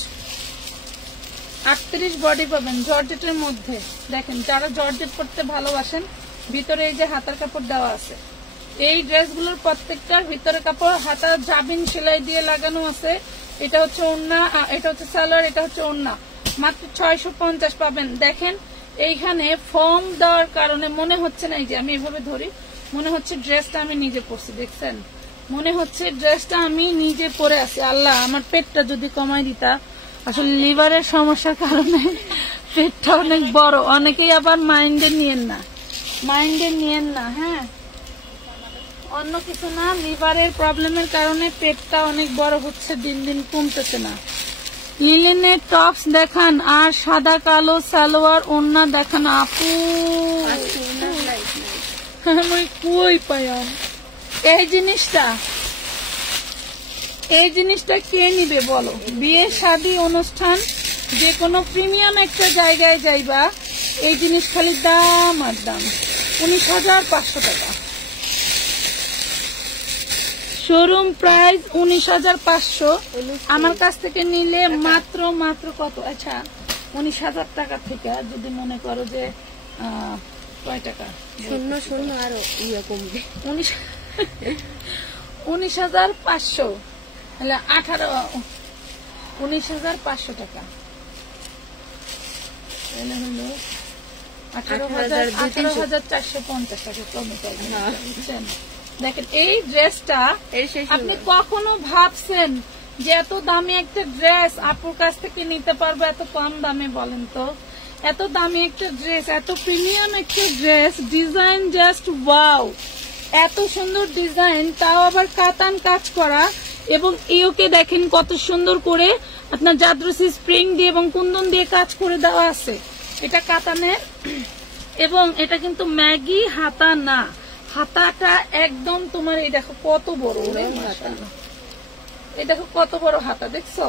38 বডি পাবেন জর্জেটের মধ্যে। দেখেন যারা জর্জেট পরতে ভালোবাসেন, ভিতরে এই যে হাতার কাপড় দেওয়া আছে। এই ড্রেসগুলোর প্রত্যেকটার ভিতরে কাপড় হাতার জাবিন সেলাই দিয়ে লাগানো আছে। এটা হচ্ছে ওড়না, এটা হচ্ছে সালোয়ার, এটা হচ্ছে ওড়না। মাত্র 650 পাবেন। দেখেন এইখানে ফর্ম দেওয়ার কারণে মনে হচ্ছে না, এই যে আমি এভাবে ধরি, মনে হচ্ছে ড্রেসটা আমি নিজে পরছি। দেখছেন, মনে হচ্ছে ড্রেসটা আমি নিজে পরে আছি। আল্লাহ আমার পেটটা যদি কমাই দিতা, আসলে লিভারের সমস্যার কারণে পেটটা অনেক বড়। অনেকেই আবার মাইন্ডে নিয়েন না, মাইন্ডে নিয়েন না, হ্যাঁ অন্য কিছু না, লিভারের প্রবলেমের কারণে পেটটা অনেক বড় হচ্ছে, দিন দিন কমতেছে না। লিলেনের টপস দেখান আর সাদা কালো সালোয়ার ওড়না দেখান আপু। আমি কই পাইম এই জিনিসটা কে নিবে বলো? বিয়ে শাদী অনুষ্ঠান যে কোনো প্রিমিয়াম একটা জায়গায় যাইবা, এই জিনিস খালি দাম আর দাম। 19,500 টাকা শোরুম প্রাইস 19,500। আমার কাছ থেকে নিলে মাত্র কত? আচ্ছা 19,000 টাকা থেকে যদি মনে করো যে কয় টাকা 0 আরো কমবে 19,500 তাহলে 19,500 টাকা তাহলে হলো 18,450 টাকা কমে পাবেন। বুঝছেন? দেখেন এই ড্রেসটা আপনি কখনো ভাবছেন যে এত দামি একটা ড্রেস আপুর কাছ থেকে নিতে পারবো এত কম দামে? বলেন তো, এত দামি একটা ড্রেস, এত প্রিমিয়াম একটা ড্রেস, ডিজাইন জাস্ট ওয়াও, এত সুন্দর ডিজাইন, তাও আবার কাতান কাজ করা, এবং ইওকে দেখেন কত সুন্দর করে আপনার জাদ্রসি স্প্রিং দিয়ে এবং কুন্দন দিয়ে কাজ করে দেওয়া আছে। এটা কাতানের, এবং এটা কিন্তু ম্যাগি হাতা না, হাতাটা একদম তোমার এই দেখো কত বড়, এই দেখো কত বড় হাতা, দেখছো?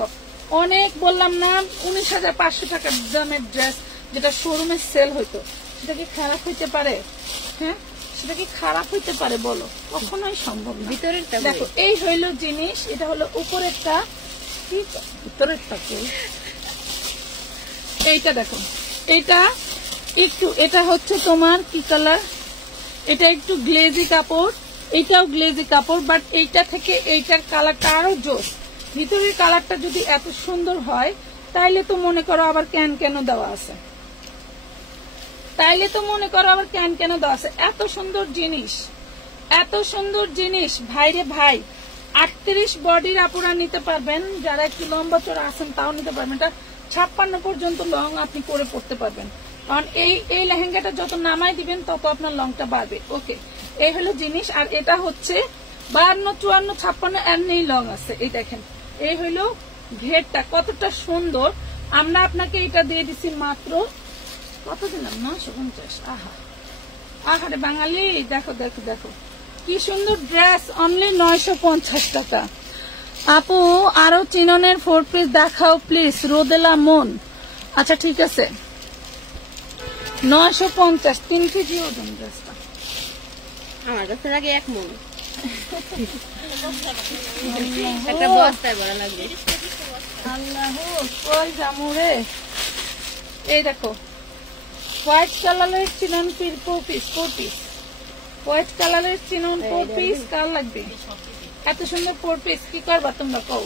অনেক বললাম না 19,500 টাকার দামের ড্রেস যেটা শোরুমে সেল হইতো, সেটা কি খারাপ হইতে পারে? হ্যাঁ, সেটা কি খারাপ হইতে পারে বলো? কখনোই সম্ভব না। ভিতরের দেখো এই হইলো জিনিস, এটা হলো উপরেরটা, কি ভিতরেরটা কি? এইটা দেখো, এইটা একটু, এটা হচ্ছে তোমার কি কালার? এটা একটু গ্লেজি কাপড়, এইটাও গ্লেজি কাপড়, বাট এইটা থেকে এইটার কালারটা আরো জোস। ভিতরের কালারটা যদি এত সুন্দর হয় তাইলে তো মনে করো আবার ক্যান কেন দেওয়া আছে, এত সুন্দর জিনিস, এত সুন্দর জিনিস। ভাইরে ভাই, 38 বডির আপুরা নিতে পারবেন, যারা একটু লম্বা চড়া আছেন তাও নিতে পারবেন। এটা 56 পর্যন্ত লং আপনি করে পড়তে পারবেন, কারণ এই লেহেঙ্গাটা যত নামাই দিবেন তত আপনার লংটা বাড়বে। ওকে, এই হলো জিনিস। আর এটা হচ্ছে 52, 54, 56 এমনি লং আছে। এই দেখেন, এই হইলো ঘেরটা কতটা সুন্দর। আমরা আপনাকে এটা দিয়ে দিছি মাত্র কত দিলাম? 950। আহারে বাঙালি, দেখো দেখো দেখো কি সুন্দর ড্রেস, অনলি 950 টাকা। আপু আরো চিননের 4 পিস দেখাও প্লিজ, রোদেলা মন। আচ্ছা ঠিক আছে, 950, 3 কেজি ওজন ড্রেসটা। আমার কাছে লাগে 1 মণ, একটা বস্তায় ভরা লাগবে। আল্লাহ কই জামুরে। এই দেখো হোয়াইট কালারের চিনন 4 পিস, হোয়াইট কালারের চিনন 4 পিস, কার লাগবে? এত সুন্দর 4 পিস কি করবা তোমরা কও?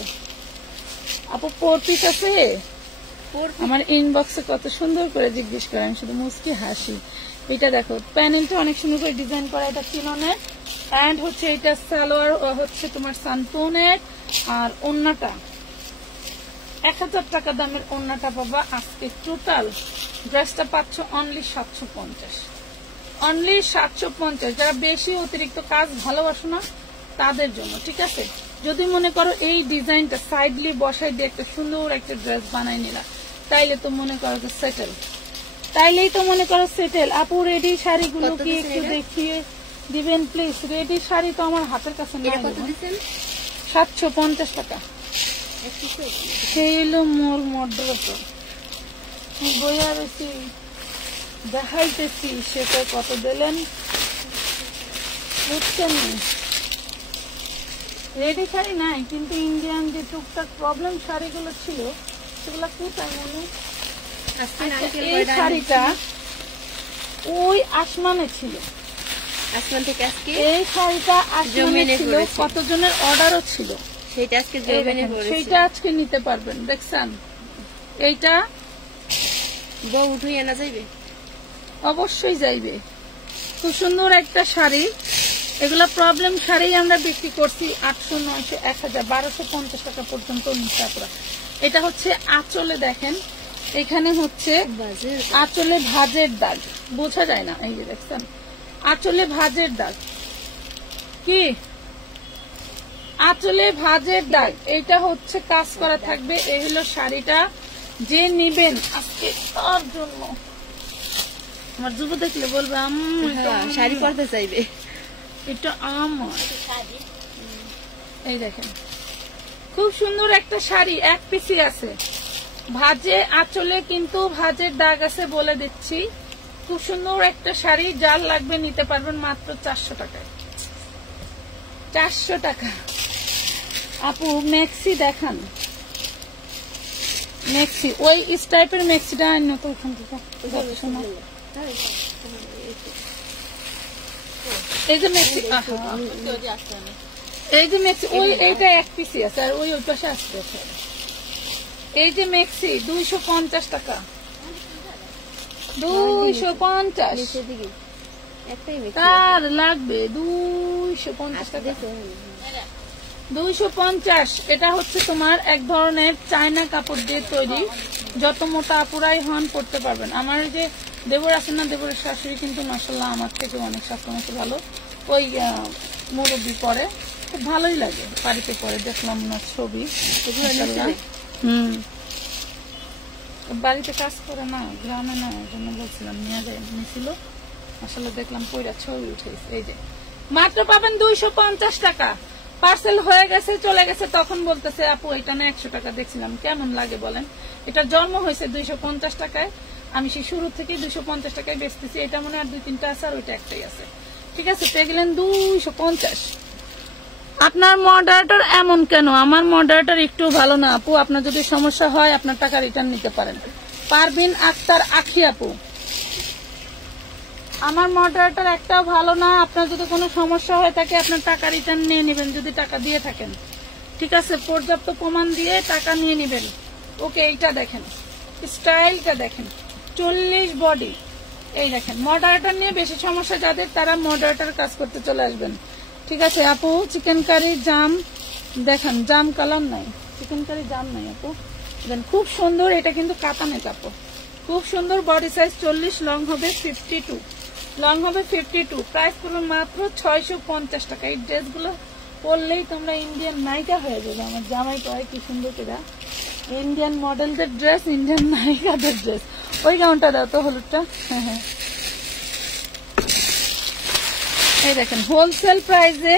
আপু 4 পিস আছে? আমার ইনবক্সে কত সুন্দর করে জিজ্ঞেস করে, আমি শুধু মুস্কি হাসি। এটা দেখো প্যানেলটা অনেক সুন্দর করে ডিজাইন করা, এটা চিননের, এন্ড হচ্ছে এটা সালোয়ার হচ্ছে তোমার সানপুনের, আর ওন্নাটা 1000 টাকা দামের ওন্নাটা পাবা আজকে। টোটাল ড্রেসটা পাচ্ছ অনলি 750, অনলি 750। যারা বেশি অতিরিক্ত কাজ ভালোবাসো না তাদের জন্য, ঠিক আছে? যদি মনে করো এই ডিজাইনটা সাইডলি বসাই দিয়ে একটা সুন্দর একটা ড্রেস বানাই নিলা, তাইলে তো মনে করো সেটেল, তাইলেই তো মনে করো সেটেল। আপু রেডি শাড়িগুলো কি একটু দেখিয়ে দিবেন প্লিজ? রেডি শাড়ি তো আমার হাতের কাছে নেই। 750 টাকা। সেই হলো মোর মড্রত বইয়া বেশি দেখাইতেছি, সেটা কত দিলেন বুঝছেন? রেডি শাড়ি নাই, কিন্তু ইন্ডিয়ান যে টুকটাক প্রবলেম শাড়িগুলো ছিল সেগুলো কোথায় মনে? এই শাড়িটা ওই আসমানে ছিল, আসমান থেকে আজকে এই শাড়িটা আসমানে ছিল, কতজনের অর্ডারও ছিল, সেইটা আজকে নিতে পারবেন। দেখছেন এইটা বউ উঠে না যাইবে, অবশ্যই যাইবে। খুব সুন্দর একটা শাড়ি, এগুলা প্রবলেম শাড়ি আমরা বিক্রি করছি 800, 900, 1000, 1250 টাকা পর্যন্ত নিচে আপনারা। এটা হচ্ছে আঁচলে, দেখেন এখানে হচ্ছে আঁচলে ভাঁজের দাগ, বোঝা যায় না, এই যে দেখছেন আঁচলে ভাঁজের দাগ। কি আঁচলে ভাঁজের দাগ, এইটা হচ্ছে কাজ করা থাকবে। এই হলো শাড়িটা, যে নিবেন আজকে তার জন্য। আমার যুব দেখলে বলবে শাড়ি পরতে চাইবে। এটা আমার, এই দেখেন খুব সুন্দর একটা শাড়ি, এক পিসি আছে, ভাঁজে আঁচলে কিন্তু ভাঁজের দাগ আছে, বলে দিচ্ছি। খুব সুন্দর একটা শাড়ি, যার লাগবে নিতে পারবেন মাত্র 400 টাকায়। 400 টাকা। আপু মেক্সি দেখান, মেক্সি ওই টাইপের মেক্সিটা আইন তো ওখান থেকে। এই যে মেক্সি, এই যে মেক্সি ওই এইটা এক পিসি আছে, আর ওই পাশে আসছে। এই যে মেক্সি 250 টাকা, 250। তার লাগবে 250 টাকা, 250। এটা হচ্ছে তোমার এক ধরনের চায়না কাপড় দিয়ে তৈরি, যত মোটা আপুরাই হন পড়তে পারবেন। আমার যে দেবর আছে না, দেবরের শাশুড়ি কিন্তু মাশাআল্লাহ আমার থেকে অনেক স্বাস্থ্য ভালো, ওই মুরব্বি পরে, খুব ভালোই লাগে বাড়িতে পরে, দেখলাম না ছবি। বাড়িতে কাজ করে না, গ্রামে না, এই জন্য বলছিলাম নিয়ে যায়, নিয়েছিল আসলে, দেখলাম পয়রা ছবি উঠেছে। এই যে মাত্র পাবেন 250 টাকা। পার্সেল হয়ে গেছে, চলে গেছে, তখন বলতেছে আপু এটা না 100 টাকা। দেখছিলাম কেমন লাগে বলেন। এটা জন্ম হয়েছে 250 টাকায়, আমি সেই শুরু থেকে 250 টাকায় বেচতেছি। এটা মনে হয় 2-3টা আছে, আর ওইটা একটাই আছে। ঠিক আছে, পেয়ে গেলেন 250। আপনার মডারেটর এমন কেন? আমার মডারেটর একটু ভালো না আপু, আপনার যদি সমস্যা হয় আপনার টাকা রিটার্ন নিতে পারেন। পারবিন আক্তার আখি আপু, আমার মডারেটর একটাও ভালো না, আপনার যদি কোনো সমস্যা হয় থাকে আপনার টাকা রিটার্ন নিয়ে নেবেন, যদি টাকা দিয়ে থাকেন। ঠিক আছে, পর্যাপ্ত প্রমাণ দিয়ে টাকা নিয়ে নেবেন। ওকে, এইটা দেখেন, স্টাইলটা দেখেন, 40 বডি। এই দেখেন, মডারেটর নিয়ে বেশি সমস্যা যাদের, তারা মডারেটর কাজ করতে চলে আসবেন। ঠিক আছে আপু, চিকেন কারি জাম দেখেন, জাম কালার নাই, চিকেন কারি জাম নাই আপু। খুব সুন্দর, এটা কিন্তু কাতানে কাপড়, খুব সুন্দর। বডি সাইজ 40, লং হবে 52, লং হবে 52। প্রাইস করুন মাত্র 650 টাকা। এই ড্রেসগুলো পরলেই তোমরা ইন্ডিয়ান নায়িকা হয়ে যাবে। আমার জামাই কয় কি সুন্দর করে, ইন্ডিয়ান মডেলদের ড্রেস, ইন্ডিয়ান নায়িকাদের ড্রেস। ওই গাউনটা দাও তো, হলুদটা। হ্যাঁ, এই দেখেন হোলসেল প্রাইসে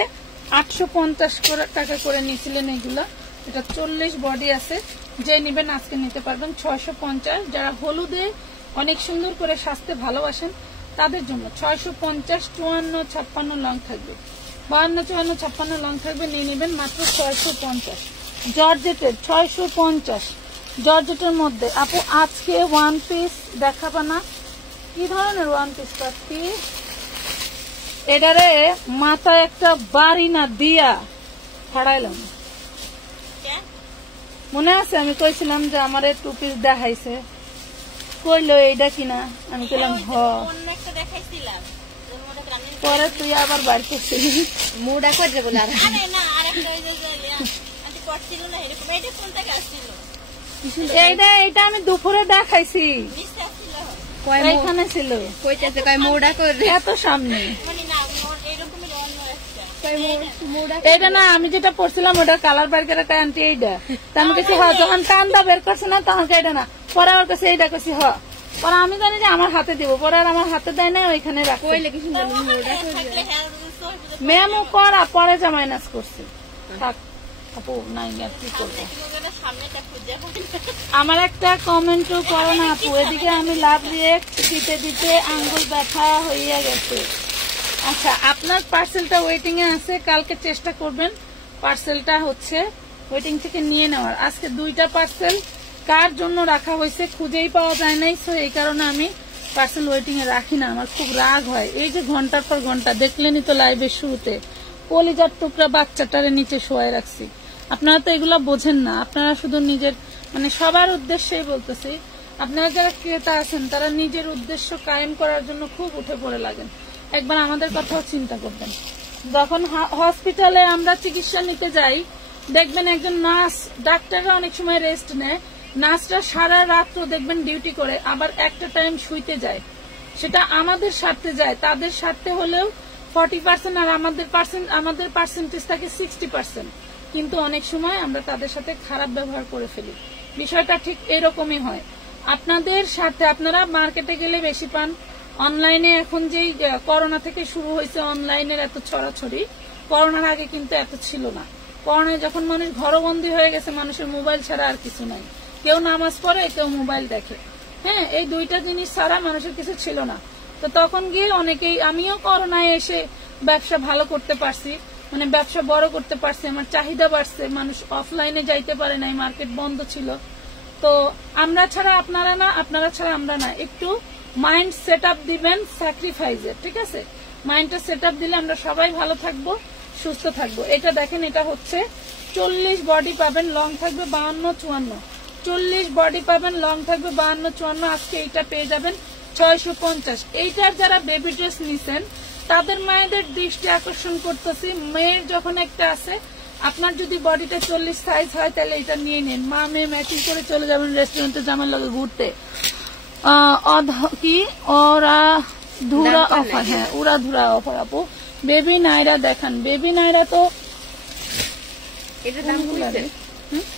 850 টাকা করে নিয়েছিলেন এগুলা। এটা 40 বডি আছে, যে নিবেন আজকে নিতে পারবেন 650। যারা হলুদে অনেক সুন্দর করে সাজতে ভালোবাসেন তাদের জন্য 650। 54, 56 লং থাকবে, 52, 54, 56 লং থাকবে, নিয়ে নেবেন মাত্র 650। জর্জেটের 650, জর্জেটের মধ্যে আপু আজকে ওয়ান পিস দেখাবা না? কি ধরনের ওয়ান পিস পাচ্ছি? এটারে মাথায় একটা বাড়ি না দিয়া ফাড়াইলাম, মনে আছে? আমি কইছিলাম যে আমার 2 পিস দেখাইছে, কইলো এইটা কিনা, আমি কইলাম হ। পরে তুই আবার বাড়ি করছিলি, মুডা করে বলে এইটা আমি দুপুরে দেখাইছি, এইখানে ছিল, কইতেছে কয় মুডা করে এত সামনে। এইটা না, আমি যেটা পড়ছিলাম ওটা কালার বের করে কয় আন্টি এইটা, তা আমি কাছে হ। যখন কান্দা বের করছে না তখন এইটা না, পরে আমার কাছে এইটা কাছে হ। পরে আমি জানি যে আমার হাতে দিব, পরে আর আমার হাতে দেয় না, ওইখানে রাখে। মেমো করা পরে যা মাইনাস করছে, থাক আপু নাই আর কি করবো। আমার একটা কমেন্টও করো না আপু, এদিকে আমি লাভ রিয়েক্ট দিতে দিতে আঙ্গুল ব্যথা হইয়া গেছে। আচ্ছা, আপনার পার্সেলটা ওয়েটিং এ আছে, কালকে চেষ্টা করবেন পার্সেলটা হচ্ছে ওয়েটিং থেকে নিয়ে নেওয়ার। আজকে 2টা পার্সেল কার জন্য রাখা হয়েছে খুঁজেই পাওয়া যায় নাই, সো এই কারণে আমি পার্সেল ওয়েটিং এ রাখি না। আমার খুব রাগ হয়। এই যে ঘন্টার পর ঘন্টা দেখলেনি তো লাইভের শুরুতে, কলিজার টুকরা বাচ্চাটারে নিচে শোয়াই রাখছি। আপনারা তো এগুলা বোঝেন না, আপনারা শুধু নিজের, মানে সবার উদ্দেশ্যেই বলতেছি, আপনারা যারা ক্রেতা আছেন তারা নিজের উদ্দেশ্য কায়েম করার জন্য খুব উঠে পড়ে লাগেন। একবার আমাদের কথাও চিন্তা করবেন। যখন হসপিটালে আমরা চিকিৎসা নিতে যাই, দেখবেন একজন নার্স, ডাক্তাররা অনেক সময় রেস্ট নেয়, নার্সরা সারা রাত্র দেখবেন ডিউটি করে, আবার একটা টাইম শুইতে যায়। সেটা আমাদের স্বার্থে যায়, তাদের স্বার্থে হলেও 40%, আর আমাদের পার্সেন্টেজ থাকে 60%। কিন্তু অনেক সময় আমরা তাদের সাথে খারাপ ব্যবহার করে ফেলি। বিষয়টা ঠিক এরকমই হয়। আপনাদের সাথে আপনারা মার্কেটে গেলে বেশি পান, অনলাইনে এখন যেই করোনা থেকে শুরু হয়েছে অনলাইনের এত ছড়াছড়ি, করোনার আগে কিন্তু এত ছিল না। করোনায় যখন মানুষ ঘরবন্দি হয়ে গেছে, মানুষের মোবাইল ছাড়া আর কিছু নাই, কেউ নামাজ পড়ে কেউ মোবাইল দেখে, হ্যাঁ, এই দুইটা জিনিস ছাড়া মানুষের কিছু ছিল না। তো তখন গিয়ে অনেকেই, আমিও করোনায় এসে ব্যবসা ভালো করতে পারছি, মানে ব্যবসা বড় করতে পারছি, আমার চাহিদা বাড়ছে, মানুষ অফলাইনে যাইতে পারে নাই, মার্কেট বন্ধ ছিল। তো আমরা ছাড়া আপনারা না, আপনারা ছাড়া আমরা না, একটু মাইন্ড সেট আপ দিবেন স্যাক্রিফাইসের, ঠিক আছে? মাইন্ডটা সেট আপ দিলে আমরা সবাই ভালো থাকবো, সুস্থ থাকবো। এটা দেখেন, এটা হচ্ছে 40 বডি পাবেন, লং থাকবে 52-54, 40 বডি পাবেন, লং থাকবে 52-54। আজকে এইটা পেয়ে যাবেন 650। এইটার যারা বেবি ড্রেস নিছেন তাদের মায়েদের দৃষ্টি আকর্ষণ করতেছি, মেয়ের যখন একটা আছে, আপনার যদি বডিটা 40 সাইজ হয় তাহলে এটা নিয়ে নিন, মা মেয়ে ম্যাচিং করে চলে যাবেন রেস্টুরেন্টে জামার লগে ঘুরতে। কি ওরা ধুরা অফার, হ্যাঁ উড়া ধুরা অফার আপু। বেবি নাইরা দেখান, বেবি নাইরা তো এটার দাম কইছে,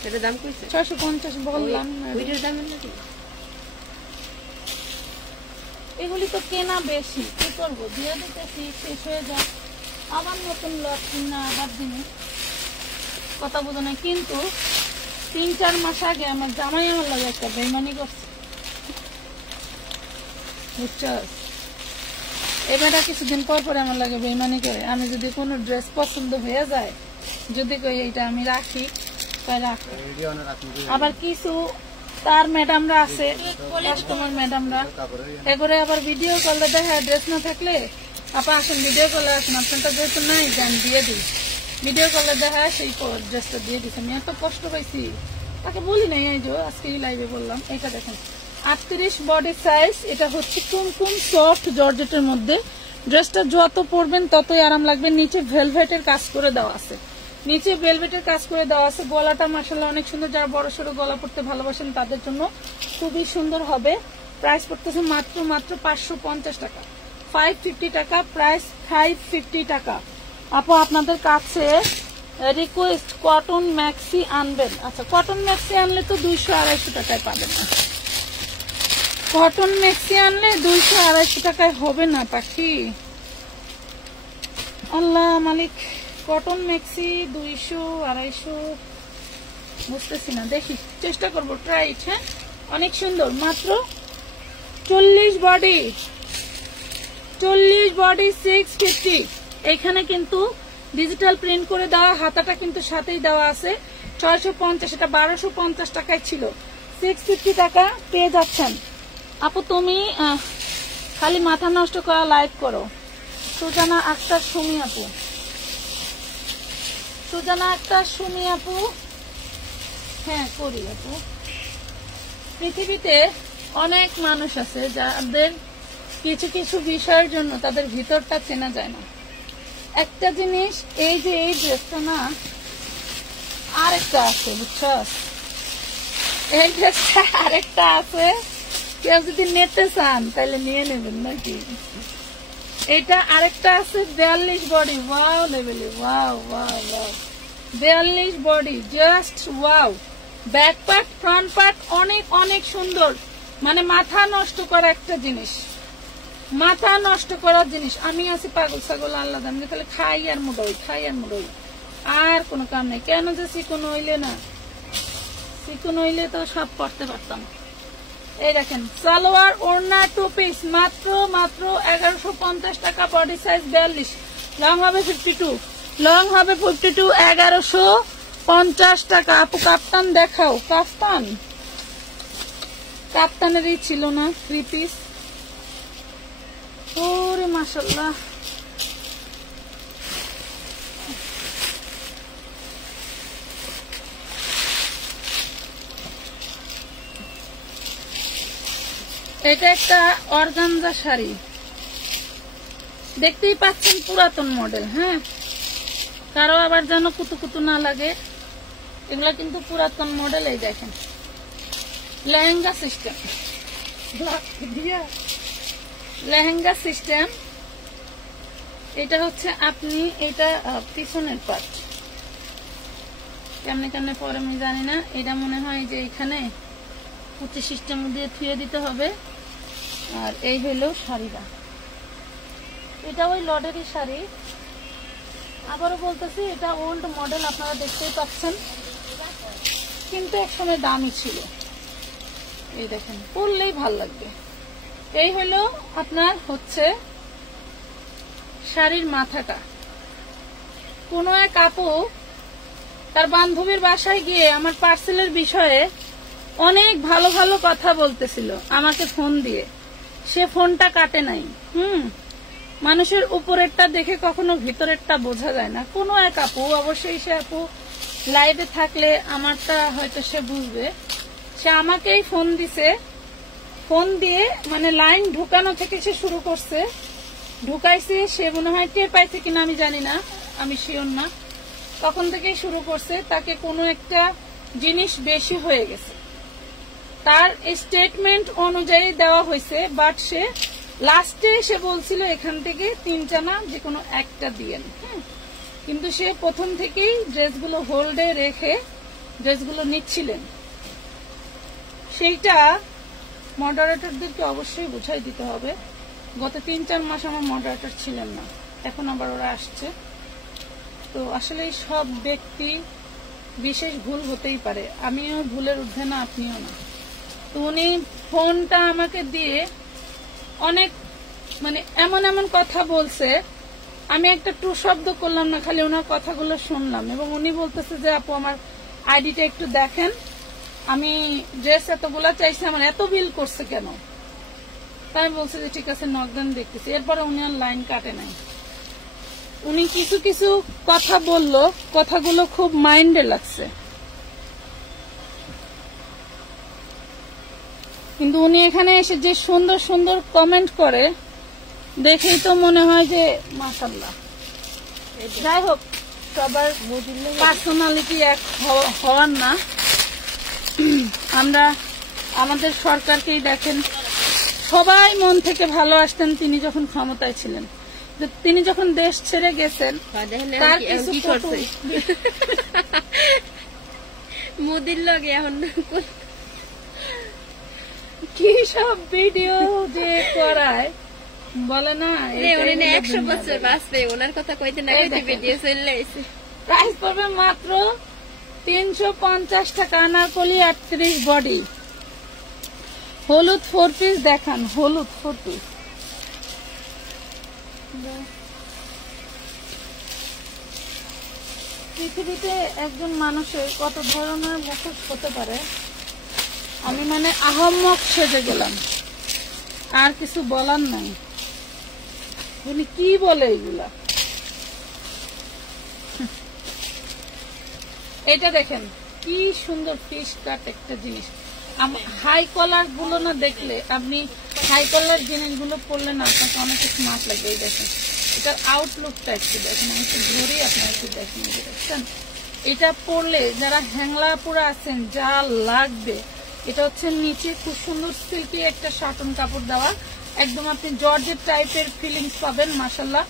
এটার দাম কইছে 650 বললাম। ওইটার দাম নাকি? এগুলি তো কেনা বেশি, কি করবো, দিয়ে দিতেছি, শেষ হয়ে যায়, আবার নতুন লট কিনা আবার দিনে, কথা বোঝো না। কিন্তু 3-4 মাস আগে আমার জামাই আমার লাগে একটা বেইমানি করছে, বুঝছো? এবারে কিছুদিন পর পরে আমার লাগে বেইমানি করে। আমি যদি কোনো ড্রেস পছন্দ হয়ে যায়, যদি কই এইটা আমি রাখি, তাই রাখি। আবার কিছু তার ম্যাডামরা আছে, কাস্টমার ম্যাডামরা, এবারে আবার ভিডিও কলে দেখা ড্রেস না থাকলে, আপা আসেন ভিডিও কলে আসেন, আপনারটা যেহেতু নাই দেন দিয়ে দিই, ভিডিও কলে দেখা সেই ড্রেসটা দিয়ে দিচ্ছে। আমি এত কষ্ট পাইছি, তাকে বলি নাই, এই যে আজকে লাইভে বললাম। এটা দেখেন 38 বডি সাইজ, এটা হচ্ছে কুমকুম সফট জর্জেটের মধ্যে। ড্রেসটা যত পরবেন ততই আরাম লাগবে। নিচে ভেলভেটের কাজ করে দেওয়া আছে, নিচে ভেলভেটের কাজ করে দেওয়া আছে। গলাটা মাশাআল্লাহ অনেক সুন্দর, যারা বড় সড়ো গলা পড়তে ভালোবাসেন তাদের জন্য খুবই সুন্দর হবে। প্রাইস পড়তেছে মাত্র 550 টাকা, 550 টাকা প্রাইস, 550 টাকা। আপু আপনাদের কাছে রিকোয়েস্ট, কটন ম্যাক্সি আনবেন। আচ্ছা, কটন ম্যাক্সি আনলে তো 200-250 টাকায় পাবেন না, কটন ম্যাক্সি আনলে 200-250 টাকায় হবে না পাখি, আল্লাহ মালিক। কটন ম্যাক্সি 200-250 বুঝতেছি না, দেখি চেষ্টা করবো, ট্রাই ইট। হ্যাঁ, অনেক সুন্দর, মাত্র 40 বডি, 650। এখানে কিন্তু ডিজিটাল প্রিন্ট করে দেওয়া, হাতাটা কিন্তু সাথেই দেওয়া আছে। 650, এটা 1250 টাকায় ছিল, 650 টাকা পেয়ে যাচ্ছেন। আপু তুমি খালি মাথা নষ্ট করা লাইভ করো। সুজানা আক্তার সুমি আপু, সুজানা আক্তার সুমি আপু, হ্যাঁ করি আপু। পৃথিবীতে অনেক মানুষ আছে যাদের কিছু কিছু বিষয়ের জন্য তাদের ভিতরটা চেনা যায় না। একটা জিনিস, এই যে এই ড্রেসটা না, আরেকটা আছে, বুঝছো? এই ড্রেসটা আরেকটা আছে, কেউ যদি নিতে চান তাহলে নিয়ে নেবেন নাকি। এটা আরেকটা আছে 42 বডি, ওয়াও লেভেলে, wow wow wow, 42 body, just wow. Back part front part অনেক অনেক সুন্দর, মানে মাথা নষ্ট করা একটা জিনিস, মাথা নষ্ট করার জিনিস। আমি আছি পাগল ছাগল আল্লাহ, আমি তাহলে খাই আর মোটাই, খাই আর মোটাই, আর কোনো কাম নেই। কেন যে চিকন হইলে না, চিকন হইলে তো সব করতে পারতাম। এই দেখেন সালোয়ার ওড়না 2 পিস, মাত্র 1150 টাকা, বডি সাইজ 42, লং হবে 52, লং হবে 52, 1150 টাকা। আপু কাপ্তান দেখাও, কাপ্তান, কাপ্তানেরই ছিল না 3 পিস। ওরে মাশাআল্লাহ, এটা একটা অর্গানজা শাড়ি, দেখতেই পাচ্ছেন পুরাতন মডেল। হ্যাঁ, কারো আবার যেন কুতু কুতু না লাগে, এগুলা কিন্তু পুরাতন মডেল। এই দেখেন লেহেঙ্গা সিস্টেম, লেহেঙ্গা সিস্টেম। এটা হচ্ছে আপনি, এটা পিছনের পার্ট, কেমনে কেমনে পরে আমি জানি না। এটা মনে হয় যে এখানে কুচি সিস্টেম দিয়ে থুয়ে দিতে হবে। আর এই হইলো শাড়িটা, এটা ওই লডেরই শাড়ি। আবারও বলতেছি এটা ওল্ড মডেল, আপনারা দেখতেই পাচ্ছেন, কিন্তু একসময় দামি ছিল। এই দেখেন, পরলেই ভাল লাগবে। এই হলো আপনার হচ্ছে শাড়ির মাথাটা। কোন এক আপু তার বান্ধবীর বাসায় গিয়ে আমার পার্সেলের বিষয়ে অনেক ভালো ভালো কথা বলতেছিল আমাকে ফোন দিয়ে। সে ফোনটা কাটে নাই। মানুষের উপরেরটা দেখে কখনো ভিতরেরটা বোঝা যায় না। কোন এক আপু, অবশ্যই সে আপু লাইভে থাকলে আমারটা হয়তো সে বুঝবে। সে আমাকেই ফোন দিছে, ফোন দিয়ে মানে লাইন ঢুকানো থেকে সে শুরু করছে। ঢুকাইছে, সে মনে হয় টের পাইছে কিনা আমি জানি না, আমি শিওর না। তখন থেকেই শুরু করছে, তাকে কোনো একটা জিনিস বেশি হয়ে গেছে। তার স্টেটমেন্ট অনুযায়ী দেওয়া হয়েছে, বাট সে লাস্টে সে বলছিল এখান থেকে 3টা না যে কোনো একটা দিয়েন। কিন্তু সে প্রথম থেকেই ড্রেসগুলো হোল্ডে রেখে ড্রেসগুলো নিচ্ছিলেন। সেইটা মডারেটরদেরকে অবশ্যই বুঝাই দিতে হবে। গত 3-4 মাস আমার মডারেটর ছিলেন না, এখন আবার ওরা আসছে। তো আসলে সব ব্যক্তি বিশেষ ভুল হতেই পারে, আমিও ভুলের ঊর্ধ্বে না, আপনিও না। তো উনি ফোনটা আমাকে দিয়ে অনেক মানে এমন এমন কথা বলছে, আমি একটা টু শব্দ করলাম না, খালি ওনার কথাগুলো শুনলাম। এবং উনি বলতেছে যে আপু আমার আইডিটা একটু দেখেন, আমি ড্রেস এতগুলা চাইছি, আমার এত বিল করছে কেন। তাই বলছে যে ঠিক আছে নকদান দেখতেছি। এরপরে উনি আর লাইন কাটে নাই। উনি কিছু কিছু কথা বলল, কথাগুলো খুব মাইন্ডে লাগছে। কিন্তু উনি এখানে এসে যে সুন্দর সুন্দর কমেন্ট করে দেখেই তো মনে হয় যে মাশাআল্লাহ। যাই হোক, সবার পার্সোনালিটি এক হওয়ার না। আমরা আমাদের সরকারকেই দেখেন, সবাই মন থেকে ভালোবাসতেন তিনি যখন ক্ষমতায় ছিলেন। তিনি যখন দেশ ছেড়ে গেছেন তার কিছু করছে মোদির লগে এখন কি সব ভিডিও যে করায় বলে না, 100 বছর বাঁচবে। ওনার কথা কইতে না কইতে ভিডিও চলে আইছে। প্রাইস পড়বে মাত্র 350 টাকা। আনারকলি 38 বডি, হলুদ 4 পিস দেখান, হলুদ 4 পিস। পৃথিবীতে একজন মানুষের কত ধরনের মুখোশ হতে পারে, আমি মানে আহম্মক সেজে গেলাম, আর কিছু বলার নাই। উনি কি বলে এগুলা। এটা দেখেন কি সুন্দর ফিশ কাট একটা জিনিস। হাই কলার গুলো না দেখলে, আপনি হাই কলার জিনিসগুলো পরলে না আপনাকে অনেক স্মার্ট লাগবে। এই দেখেন এটার আউটলুকটা একটু দেখেন, আমি একটু ধরেই আপনার একটু দেখেন, দেখছেন এটা পরলে যারা হ্যাংলা পুরা আছেন যা লাগবে। এটা হচ্ছে নিচে খুব সুন্দর সিল্কি একটা শার্টন কাপড় দেওয়া, একদম আপনি জর্জেট টাইপের ফিলিংস পাবেন। মাশাআল্লাহ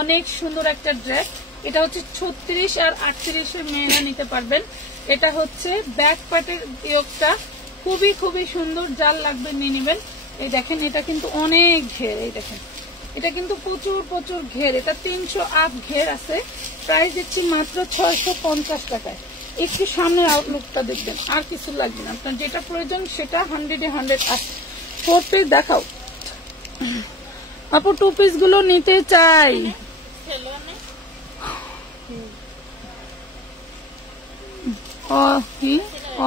অনেক সুন্দর একটা ড্রেস। এটা হচ্ছে 36 আর 38 এর মেয়েরা নিতে পারবেন। এটা হচ্ছে ব্যাক পার্টের ইয়োগটা খুবই খুবই সুন্দর, যার লাগবে নিয়ে নেবেন। এই দেখেন এটা কিন্তু অনেক ঘের, এই দেখেন এটা কিন্তু প্রচুর প্রচুর ঘের। এটা 300 আপ ঘের আছে। প্রাইস দিচ্ছি মাত্র 650 টাকায়। একটু সামনের আউটলুকটা দেখবেন, আর কিছু লাগবে না, আপনার যেটা প্রয়োজন সেটা 100-এ 100 আছে। 4 পিস দেখাও আপু, 2 পিস গুলো নিতে চাই। কি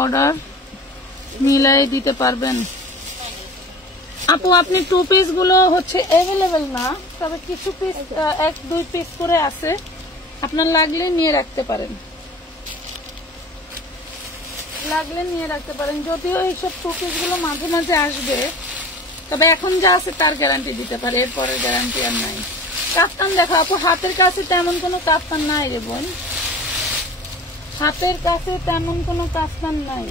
অর্ডার মিলাই দিতে পারবেন আপু? আপনি 2 পিস গুলো হচ্ছে অ্যাভেলেবেল না, তবে কিছু পিস 1-2 পিস করে আছে, আপনার লাগলে নিয়ে রাখতে পারেন, লাগলে নিয়ে রাখতে পারেন। যদিও এইসব 2 পিস গুলো মাঝে মাঝে আসবে, তবে এখন যা আছে তার গ্যারান্টি দিতে পারে, এরপরের গ্যারান্টি আর নাই। কাফতান দেখো আপু, হাতের কাছে তেমন কোনো কাফতান নাই রে বোন, হাতের কাছে তেমন কোনো কাফতান নাই।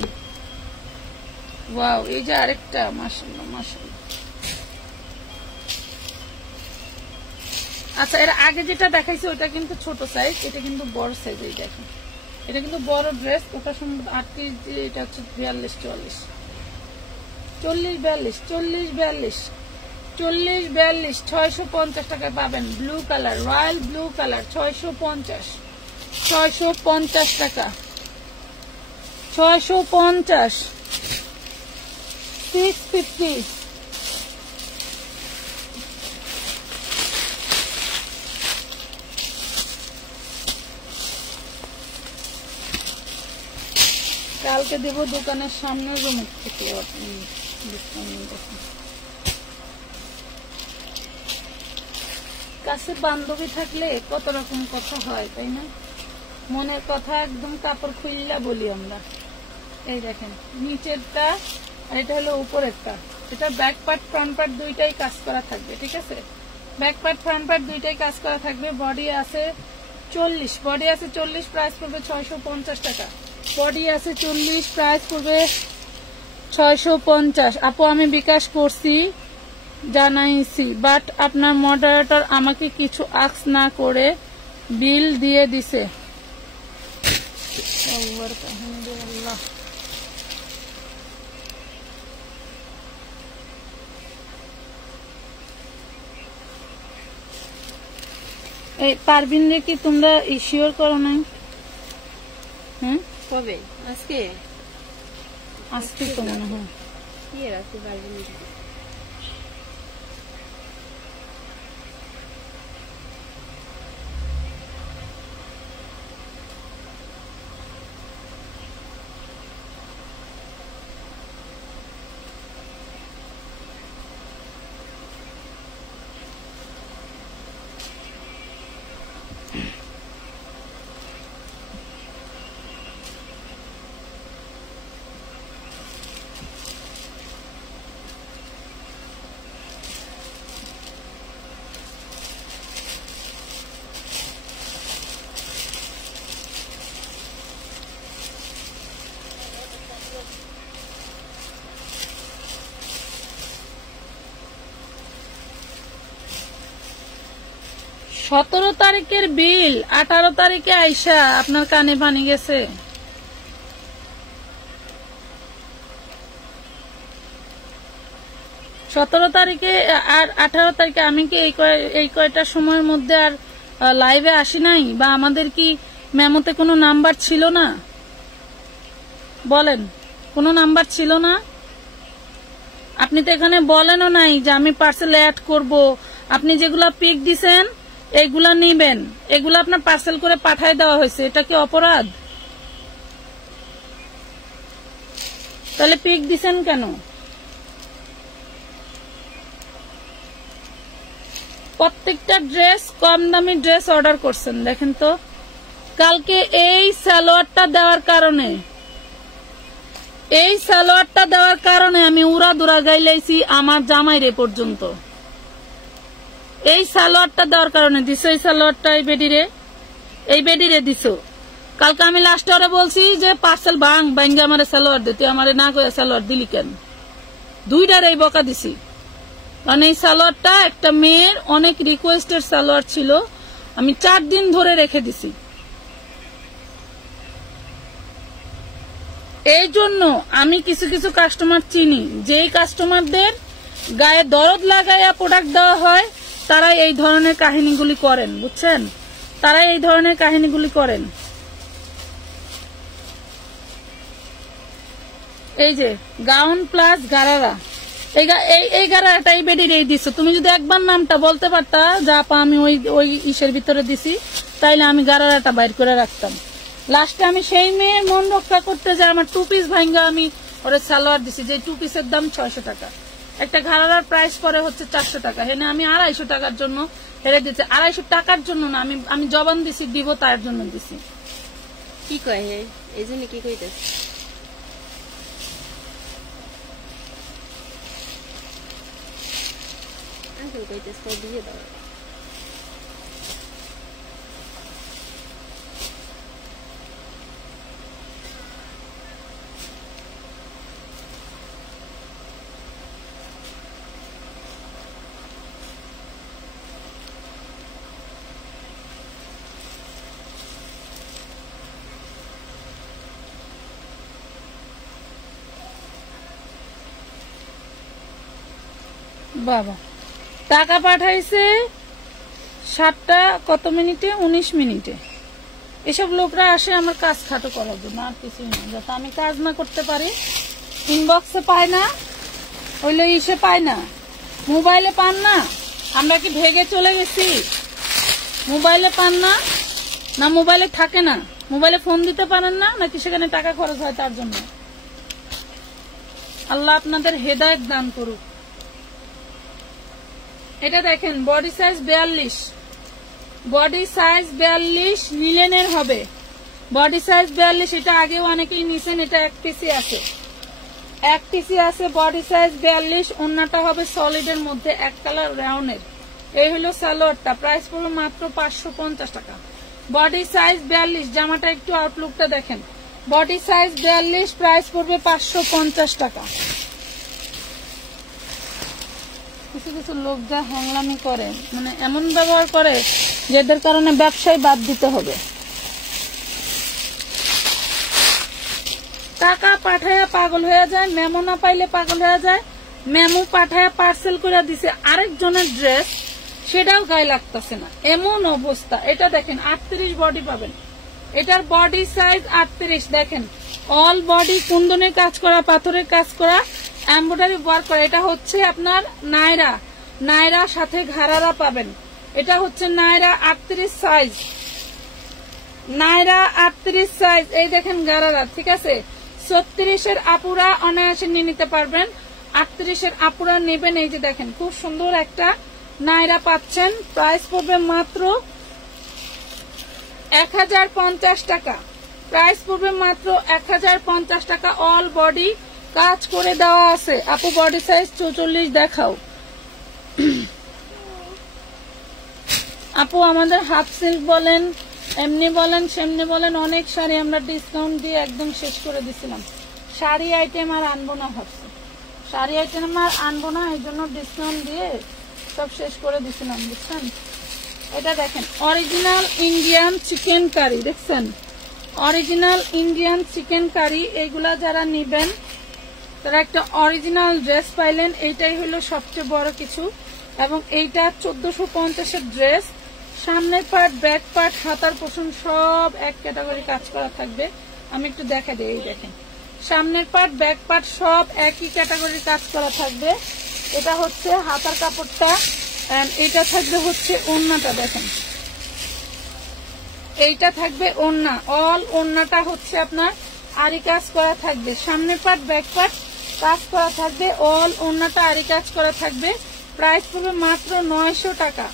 ওয়াও, এই যে আরেকটা, মাশাআল্লাহ মাশাআল্লাহ। আচ্ছা, এর আগে যেটা দেখাইছে ওটা কিন্তু ছোট সাইজ, এটা কিন্তু বড় সাইজ। এই দেখেন এটা কিন্তু বড় ড্রেস, ওটা সম্ভবত 38, এটা হচ্ছে 42, 44, 40, 42, 40, 42, 40, 42, 650 টাকায় পাবেন। Blue colour, royal blue colour, 650, 650 টাকা, 650, 650। কালকে দেব দোকানের সামনে রুম থেকে কাছে বান্ধবী থাকলে কত রকম কথা হয়, তাই না? মনের কথা একদম কাপড় খুললা বলি আমরা। এই দেখেন নিচেরটা আর এটা হলো উপরেরটা। এটা ব্যাক পার্ট ফ্রন্ট পার্ট দুইটাই কাজ করা থাকবে, ঠিক আছে? ব্যাক পার্ট ফ্রন্ট পার্ট দুইটাই কাজ করা থাকবে। বডি আছে 40, বডি আছে 40, প্রাইস পড়বে 650 টাকা। বডি আছে 40, প্রাইস পড়বে 650। আপু আমি বিকাশ করছি, জানাইছি, বাট আপনার মডারেটর আমাকে কিছু আক্স না করে বিল দিয়ে দিছে। আলহামদুলিল্লাহ। এই পারবিন রে কি তোমরা ইস্যুর করো নাই? কবে? আজকে? আজকে তো মনে হয় কি এর আছে পারবেন? সতেরো তারিখের বিল 18 তারিখে আইসা আপনার কানে পানি গেছে। সতেরো তারিখে আর 18 তারিখে আমি কি এই কয়টা সময়ের মধ্যে আর লাইভে আসি নাই? বা আমাদের কি মেমোতে কোনো নাম্বার ছিল না? বলেন, কোনো নাম্বার ছিল না? আপনি তো এখানে বলেনও নাই যে আমি পার্সেল অ্যাড করব। আপনি যেগুলা পিক দিছেন এইগুলা নিবেন, এগুলা আপনার পার্সেল করে পাঠায় দেওয়া হয়েছে। এটা কি অপরাধ? তাহলে পিক দিছেন কেন? প্রত্যেকটা ড্রেস কম দামি ড্রেস অর্ডার করছেন। দেখেন তো কালকে এই সালোয়ারটা দেওয়ার কারণে আমি উড়া দুরা গাইলাইছি আমার জামাইরে পর্যন্ত। এই সালোয়ারটা দেওয়ার কারণে দিছো। এই সালোয়ারটা এই বেডিরে দিছো। কালকে আমি লাস্টে ওরা বলছি যে পার্সেল ভাঙ্গে আমার সালোয়ার দে, তুই আমার না করে সালোয়ার দিলি কেন? দুইটার এই বকা দিছি। কারণ এই সালোয়ারটা একটা মেয়ের অনেক রিকোয়েস্টের সালোয়ার ছিল, আমি 4 দিন ধরে রেখে দিছি। এই জন্য আমি কিছু কিছু কাস্টমার চিনি, যেই কাস্টমারদের গায়ে দরদ লাগাইয়া প্রোডাক্ট দেওয়া হয় তারা এই ধরনের কাহিনীগুলি করেন, বুঝছেন? তারা এই ধরনের কাহিনীগুলি করেন। এই যে গাউন প্লাস গারারা, এই গারাটা এই বেডির এই দিছো। তুমি যদি একবার নামটা বলতে পারতা যা পা আমি ওই ইসের ভিতরে দিছি, তাইলে আমি গারারাটা বাইর করে রাখতাম। লাস্টে আমি সেই মেয়ের মন রক্ষা করতে যাই আমার 2 পিস ভাঙ্গা আমি ওরে সালোয়ার দিছি, যে 2 পিসের দাম 600 টাকা। একটা ঘাড়ার প্রাইস পরে হচ্ছে 400 টাকা। হেনে আমি 250 টাকার জন্য হেরে দিচ্ছি। 250 টাকার জন্য না, আমি জবান দিছি দিব, তার জন্য দিছি। কি কয় হে? এই জন্য কি কইতেছে? আসল কইতেছে তো দিয়ে দাও। বাবা টাকা পাঠাইছে 7টা কত মিনিটে, 19 মিনিটে। এসব লোকরা আসে আমার কাজ খাটো করার জন্য, আর কিছুই না। যাতে আমি কাজ না করতে পারি। ইনবক্সে পায় না, হইলে ইসে পায় না, মোবাইলে পান না। আমরা কি ভেগে চলে গেছি? মোবাইলে পান না, না মোবাইলে থাকে না, মোবাইলে ফোন দিতে পারেন না, নাকি সেখানে টাকা খরচ হয় তার জন্য? আল্লাহ আপনাদের হেদায়েত দান করুক। এটা দেখেন বডি সাইজ 42, বডি সাইজ 42 লিলেনের হবে। বডি সাইজ 42, এটা আগেও অনেকেই নিছেন। এটা 1 পিসি আছে, 1 পিসি আছে। বডি সাইজ 42, ওন্নাটা হবে সলিডের মধ্যে 1 কালার রাউন্ডের। এই হলো সালোয়ারটা, প্রাইস পড়বে মাত্র 550 টাকা। বডি সাইজ 42, জামাটা একটু আউটলুকটা দেখেন। বডি সাইজ 42, প্রাইস পড়বে 550 টাকা। কিছু কিছু লোক যা হ্যাংলামি করে, মানে এমন ব্যবহার করে যাদের কারণে ব্যবসায় বাদ দিতে হবে। টাকা পাঠায়া পাগল হয়ে যায়, মেমো না পাইলে পাগল হয়ে যায়। মেমো পাঠায়া পার্সেল করে দিছে আরেকজনের ড্রেস, সেটাও গায়ে লাগতেছে না, এমন অবস্থা। এটা দেখেন 38 বডি পাবেন। এটার বডি সাইজ 38, দেখেন অল বডি কুন্দনের কাজ করা, পাথরের কাজ করা, এমব্রয়ডারি ওয়ার্ক করা। এটা হচ্ছে আপনার নায়রা, নায়রা সাথে ঘাড়ারা পাবেন। এটা হচ্ছে নায়রা 38 সাইজ, নায়রা 38 সাইজ। এই দেখেন ঘাড়ারা, ঠিক আছে। 36-এর আপুরা অনায়াসে নিয়ে নিতে পারবেন, 38-এর আপুরা নেবেন। এই যে দেখেন খুব সুন্দর একটা নায়রা পাচ্ছেন, প্রাইস পড়বে মাত্র 1050 টাকা। প্রাইস পড়বে মাত্র 1050 টাকা। অল বডি কাজ করে দেওয়া আছে। আপু বডি সাইজ 44 দেখাও। আপু আমাদের হাফ সিল্ক বলেন, এমনি বলেন, সেমনি বলেন, অনেক শাড়ি আমরা ডিসকাউন্ট দিয়ে একদম শেষ করে দিছিলাম। শাড়ি আইটেম আর আনবো না ভাবছি, শাড়ি আইটেম আর আনবো না, এই জন্য ডিসকাউন্ট দিয়ে সব শেষ করে দিছিলাম, বুঝছেন। এটা দেখেন অরিজিনাল ইন্ডিয়ান চিকেন কারি, দেখছেন অরিজিনাল ইন্ডিয়ান চিকেন কারি। এইগুলা যারা নিবেন তারা একটা অরিজিনাল ড্রেস পাইলেন, এইটাই হলো সবচেয়ে বড় কিছু। এবং এইটা 1450-এর ড্রেস। সামনের পার্ট, ব্যাক পার্ট, হাতার পোষণ সব এক ক্যাটাগরি কাজ করা থাকবে। আমি একটু দেখা দিই, এই দেখেন সামনের পার্ট, ব্যাক পার্ট সব একই ক্যাটাগরির কাজ করা থাকবে। এটা হচ্ছে হাতার কাপড়টা, এটা থাকবে হচ্ছে ওড়নাটা, দেখেন এইটা থাকবে ওড়না। অল ওড়নাটা হচ্ছে আপনার আরি কাজ করা থাকবে, সামনের পার্ট ব্যাক পার্ট কাজ করা থাকবে, অল ওড়নাটা আরি কাজ করা থাকবে। প্রাইস পড়বে মাত্র 900 টাকা,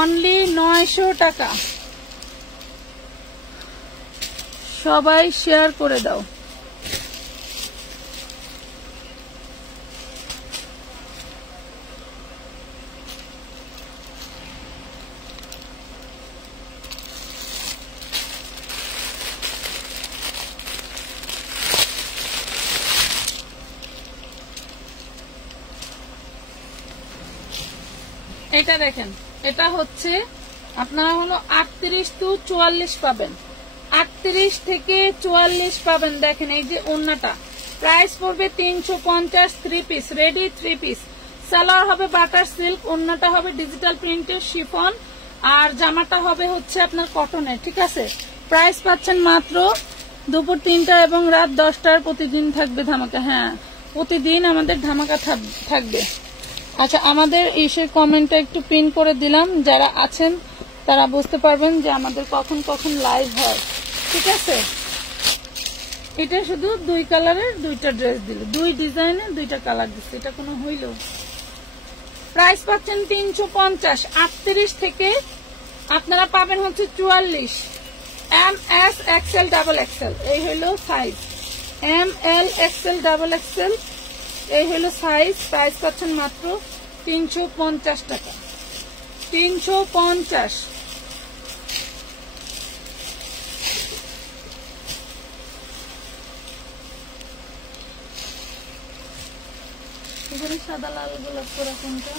অনলি 900 টাকা। সবাই শেয়ার করে দাও। এটা দেখেন, এটা হচ্ছে আপনারা হলো 38 to 44 পাবেন, 38 থেকে 44 পাবেন। দেখেন এই যে ওড়নাটা, প্রাইস পড়বে 350, 3 পিস রেডি, 3 পিস। সালোয়ার হবে বাটার সিল্ক, ওড়নাটা হবে ডিজিটাল প্রিন্টের শিফন, আর জামাটা হবে হচ্ছে আপনার কটনের, ঠিক আছে। প্রাইস পাচ্ছেন মাত্র দুপুর 3টা এবং রাত 10টার প্রতিদিন থাকবে ধামাকা। হ্যাঁ, প্রতিদিন আমাদের ধামাকা থাকবে। আচ্ছা, আমাদের ইসের কমেন্টটা একটু পিন করে দিলাম, যারা আছেন তারা বুঝতে পারবেন যে আমাদের কখন কখন লাইভ হয়, ঠিক আছে। এটা শুধু 2 কালারের 2টা ড্রেস দিল, 2 ডিজাইনের 2টা কালার দিচ্ছে, এটা কোনো হইল। প্রাইস পাচ্ছেন 350, 38 থেকে আপনারা পাবেন হচ্ছে 44, M S XL double XL, এই হইল size, M L XL double XL, এই হলো সাইজ। প্রাইস পাচ্ছেন মাত্র 350 টাকা, 350। এখানে সাদা লাল গোলাপ করা কোনটা,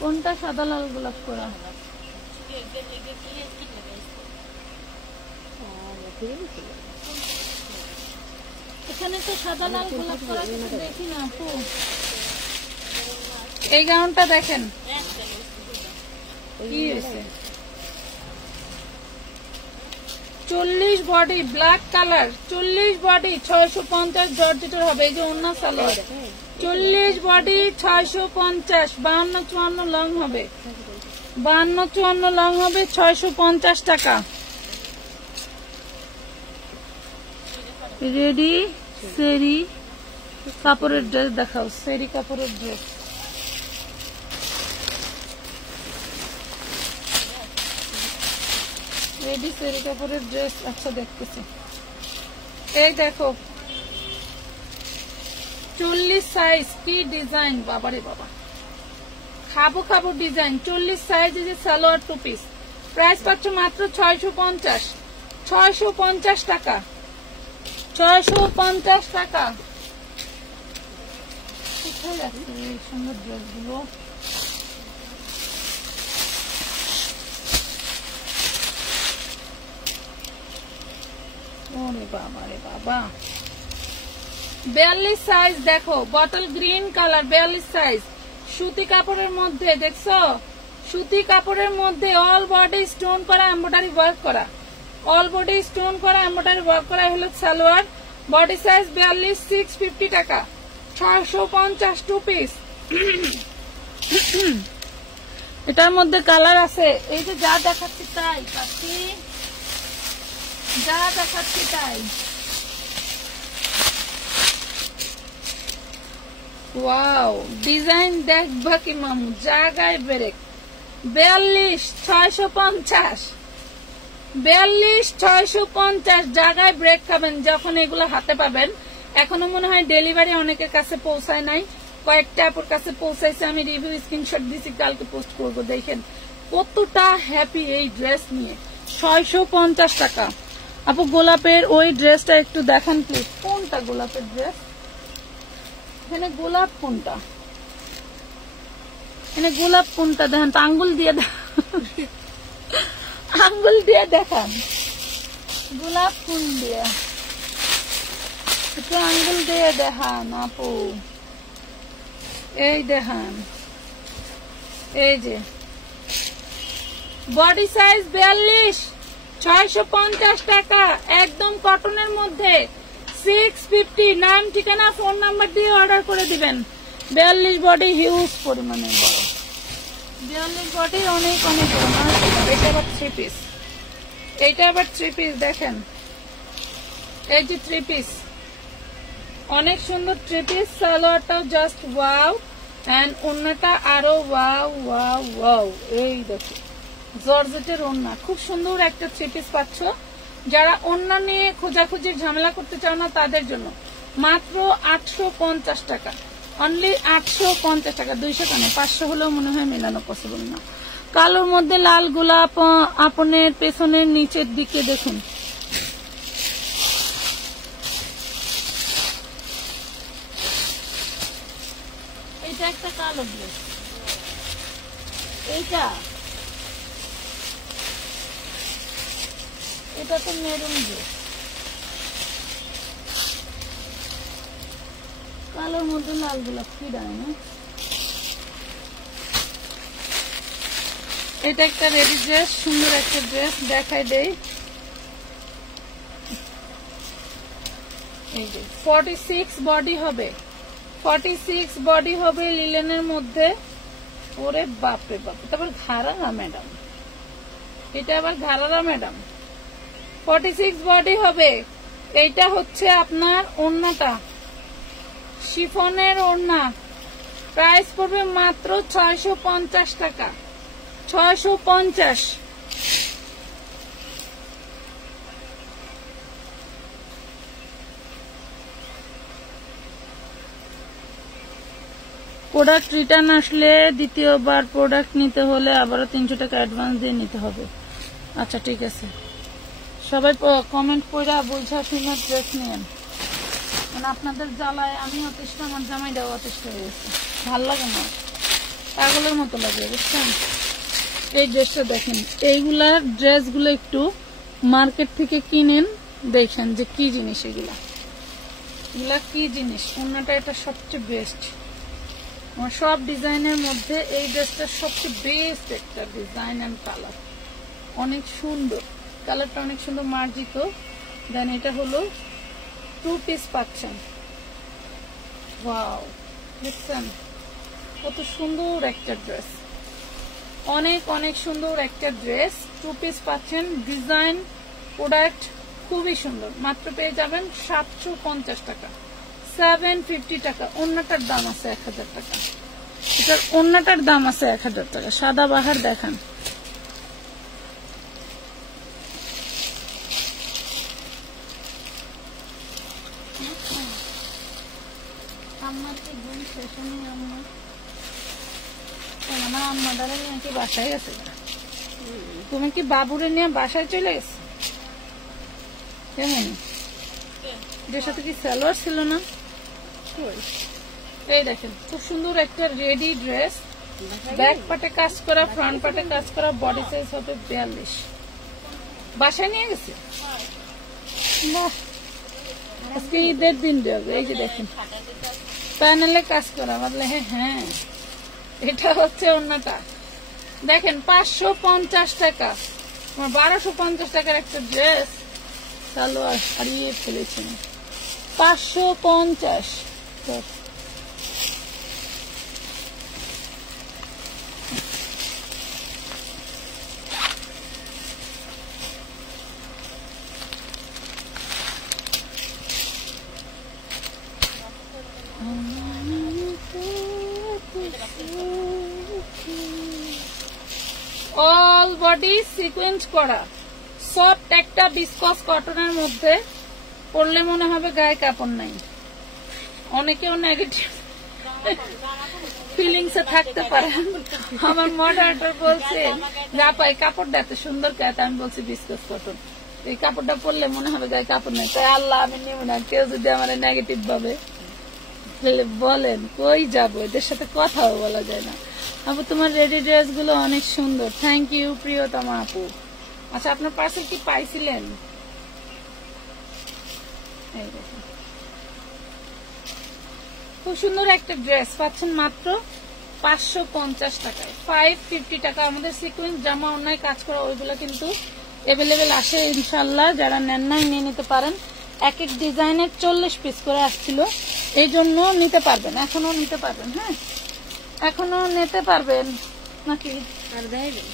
কোনটা সাদা লাল গোলাপ করা? এখানে তো সাদা লাল গোলাপ করা কিছু দেখি না আপু। এই গাউনটা দেখেন কি হয়েছে, 40 বডি ব্ল্যাক কালার, 40 বডি 650 জর্জেটের হবে। এই যে ওন্না সালোয়ার, 40 বডি 650, 52-54 লং হবে, 52-54 লং হবে, 650 টাকা। রেডি সেরি কাপড়ের ড্রেস দেখাও, সেরি কাপড়ের ড্রেস। রেডি সেরি কাপড়ের ড্রেস। আচ্ছা দেখতেছি, এই দেখো 40 সাইজ, কি ডিজাইন, বাবারে বাবা, খাবো খাবো ডিজাইন। 40 সাইজ, এই যে সালোয়ার 2 পিস, প্রাইস পাচ্ছ মাত্র 650, 650 টাকা, 650 টাকা। কোথায় যাচ্ছে এই সুন্দর ড্রেসগুলো? ওরে বাবা রে বাবা, 42 সাইজ দেখো, বটল গ্রিন কালার, 42 সাইজ, সুতি কাপড়ের মধ্যে, দেখছো সুতি কাপড়ের মধ্যে অল বডি স্টোন করা, এমব্রয়ডারি ওয়ার্ক করা, অল বডি স্টোন করা, এমব্রয়ডারি ওয়ার্ক করা হলো সালোয়ার। বডি সাইজ 42, 650 টাকা, 650 2 পিস। এটার মধ্যে কালার আছে, এই যে যা দেখাচ্ছি তাই পাচ্ছি, যা দেখাচ্ছি তাই। ওয়াও, ডিজাইন দেখবা কি মামু, জায়গায় ব্রেক। 42, 650, 42, 650, জায়গায় ব্রেক খাবেন যখন এগুলো হাতে পাবেন। এখনো মনে হয় ডেলিভারি অনেকের কাছে পৌঁছায় নাই, কয়েকটা আপুর কাছে পৌঁছাইছে, আমি রিভিউ স্ক্রিনশট দিছি, কালকে পোস্ট করব। দেখেন কতটা হ্যাপি এই ড্রেস নিয়ে, 650 টাকা। আপু গোলাপের ওই ড্রেসটা একটু দেখান প্লিজ, কোনটা গোলাপের ড্রেস? এখানে গোলাপ কোনটা, এখানে গোলাপ কোনটা দেখেন তো, আঙ্গুল দিয়ে আঙ্গুল দিয়ে দেখান, গোলাপ কোন দিয়ে, একটু আঙ্গুল দিয়ে দেখান আপু। এই দেখান, এই যে বডি সাইজ 42, 650 টাকা, একদম কটনের মধ্যে, 650। নাম ঠিকানা ফোন নাম্বার দিয়ে অর্ডার করে দিবেন। 42 বডি হিউজ পরিমাণে বড়, 42 বডি অনেক অনেক বড়। এটা আবার 3 পিস, এইটা আবার 3 পিস দেখেন, এই যে 3 পিস, অনেক সুন্দর 3 পিস। সালোয়ারটাও জাস্ট ওয়াও, এন্ড ওন্নাটা আরো ওয়াও ওয়াও ওয়াও। এই দেখো জর্জেটের ওন্না, খুব সুন্দর একটা 3 পিস পাচ্ছ। যারা ওন্না নিয়ে খোঁজাখুঁজির ঝামেলা করতে চাও না তাদের জন্য মাত্র 850 টাকা, অনলি 850 টাকা। 200 কেন, 500 হলেও মনে হয় মেলানো পসিবল না। কালোর মধ্যে লাল গোলাপ, আপনার পেছনের নিচের দিকে দেখুন, এটা একটা কালো ড্রেস, এইটা, এটা তো মেরুন ড্রেস, কালোর মধ্যে লাল গোলাপ, কি দাঁড়ায় না। এটা একটা রেডি ড্রেস, সুন্দর একটা ড্রেস, দেখাই দেই। এই যে 46 বডি হবে, 46 বডি হবে লিলেনের মধ্যে। ওরে বাপরে বাপ, তারপর ঘাড়া ম্যাডাম, এটা আবার ঘাড়া ম্যাডাম। 46 বডি হবে। এইটা হচ্ছে আপনার ওড়নাটা, শিফনের ওড়না, প্রাইস পড়বে মাত্র 650 টাকা, 650। প্রোডাক্ট রিটার্ন আসলে দ্বিতীয়বার প্রোডাক্ট নিতে হলে আবারও 300 টাকা অ্যাডভান্স দিয়ে নিতে হবে। আচ্ছা ঠিক আছে, সবাই কমেন্ট করে বুঝা শুনে ড্রেস নিয়েন, মানে আপনাদের জ্বালায় আমি অতিষ্ঠ, আমার জামাইটাও অতিষ্ঠ হয়ে গেছে, ভাল লাগে না, পাগলের মতো লাগে, বুঝছেন। এই ড্রেসটা দেখেন, এইগুলা ড্রেসগুলো একটু মার্কেট থেকে কিনেন, দেখেন যে কি জিনিস এগুলা, এগুলা কি জিনিস, ওড়নাটা এটা সবচেয়ে বেস্ট আমার সব ডিজাইনের মধ্যে। এই ড্রেসটা সবচেয়ে বেস্ট একটা ডিজাইন এন্ড কালার, অনেক সুন্দর, কালারটা অনেক সুন্দর মার্জিত। দেন এটা হলো 2 পিস পাচ্ছেন। ওয়াও, দেখছেন কত সুন্দর একটা ড্রেস, অনেক অনেক সুন্দর একটা ড্রেস। 2 পিস পাচ্ছেন, ডিজাইন প্রোডাক্ট খুবই সুন্দর। মাত্র পেয়ে যাবেন 750 টাকা, 750 টাকা। ওড়নাটার দাম আছে 1000 টাকা, এটার ওড়নাটার দাম আছে 1000 টাকা। সাদা বাহার দেখান, আমার কি ঘুম শেষ নেই? আমার আম্মাদারে নিয়ে কি বাসায় গেছে? তুমি কি বাবুরে নিয়ে বাসায় চলে গেছে? কেমন এটার সাথে কি সালোয়ার ছিল না? এই দেখেন খুব সুন্দর একটা রেডি ড্রেস, ব্যাক পাটে কাজ করা, ফ্রন্ট পাটে কাজ করা, বডি সাইজ হবে 42। বাসায় নিয়ে গেছে? বাহ, আজকে ঈদের দিন যাবে। এই যে দেখেন প্যানেলে কাজ করা, বললে হ্যাঁ এটা হচ্ছে ওড়নাটা। দেখেন 550 টাকা, 1250 টাকার একটা ড্রেস সালোয়ার হারিয়ে ফেলেছেন। 550। অল বডি সিকোয়েন্স করা, সফট একটা বিস্কস কটনের মধ্যে, পরলে মনে হবে গায়ে কাপড় নাই। অনেকেও নেগেটিভ ফিলিংস এ থাকতে পারে। আমার মডারেটর বলছে যা পাই কাপড়টা এত সুন্দর কেন, আমি বলছি বিস্কস কটন, এই কাপড়টা পরলে মনে হবে গায়ে কাপড় নাই। তাই আল্লাহ আমি নেব না। কেউ যদি আমার নেগেটিভ ভাবে বলেন কই যাবো, এদের সাথে কথাও বলা যায় না। আপু তোমার রেডি ড্রেস গুলো অনেক সুন্দর, থ্যাংক ইউ প্রিয়তমা আপু। আচ্ছা আপনার পার্সেল কি পাইছিলেন? খুব সুন্দর একটা ড্রেস পাচ্ছেন মাত্র 550 টাকায়, 550 টাকা। আমাদের সিকোয়েন্স জামা অন্যায় কাজ করা ওইগুলো কিন্তু এভেলেবেল আসে ইনশাল্লাহ, যারা নেন নাই নিয়ে নিতে পারেন। এক এক ডিজাইনের 40 পিস করে আসছিল, এই জন্য নিতে পারবেন, এখনো নিতে পারবেন। হ্যাঁ এখনো নিতে পারবেন নাকি? আর দেবেন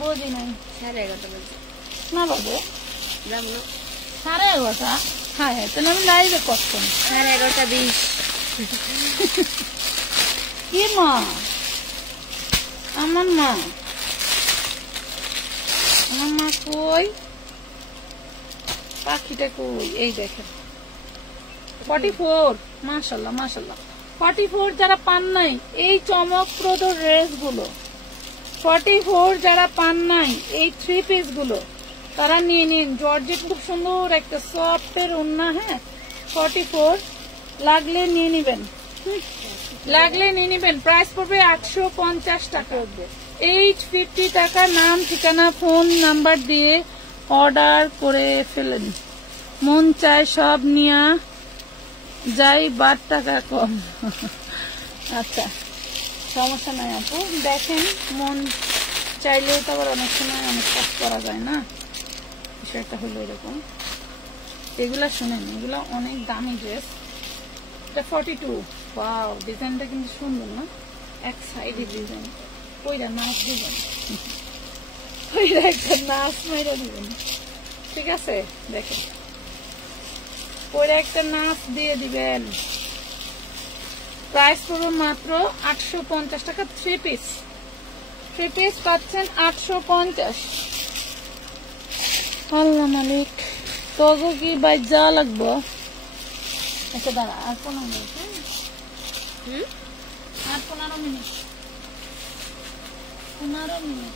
বোঝি নাই 11:30 বাজে না বাবু, যাবো না 11:30। হ্যাঁ হ্যাঁ, তাহলে আমি লাইভে করতাম 11:20। কি মা, আমার মা, আমার মা কই, পাখিটা কই? এই দেখেন 44, মাশাল্লাহ মাশাল্লাহ। 44 যারা পান নাই এই চমকপ্রদ ড্রেস গুলো, 44 যারা পান নাই এই 3 পিস গুলো, তারা নিয়ে নিন। জর্জেট খুব সুন্দর একটা সফটের ওড়না। হ্যাঁ 44 লাগলে নিয়ে নিবেন, লাগলে নিয়ে নিবেন। প্রাইস পড়বে 850 টাকা, 850 টাকা। নাম ঠিকানা ফোন নাম্বার দিয়ে অর্ডার করে ফেলেন, মন চায় সব নিয়ে যাই, বার টাকা কম। আচ্ছা সমস্যা নাই আপু, দেখেন মন চাইলেও তো আবার অনেক সময় অনেক কাজ করা যায় না, বিষয়টা হলো এরকম। এগুলা শুনেন, এগুলা অনেক দামি ড্রেস। এটা 42। ওয়াও, ডিজাইনটা কিন্তু সুন্দর না, এক সাইডে ডিজাইন, ওইটা নাচ দিবেন, ওইটা একটা নাচ মাইরা দিবেন, ঠিক আছে? দেখেন ওইটা একটা নাচ দিয়ে দিবেন। প্রাইস পড়বে মাত্র 850 টাকা। 3 পিস, 3 পিস পাচ্ছেন 850। আল্লাহ মালিক, তগো কি বাই যা লাগবো। আচ্ছা দাঁড়া, আর 15 মিনিট। আর 15 মিনিট, 15 মিনিট।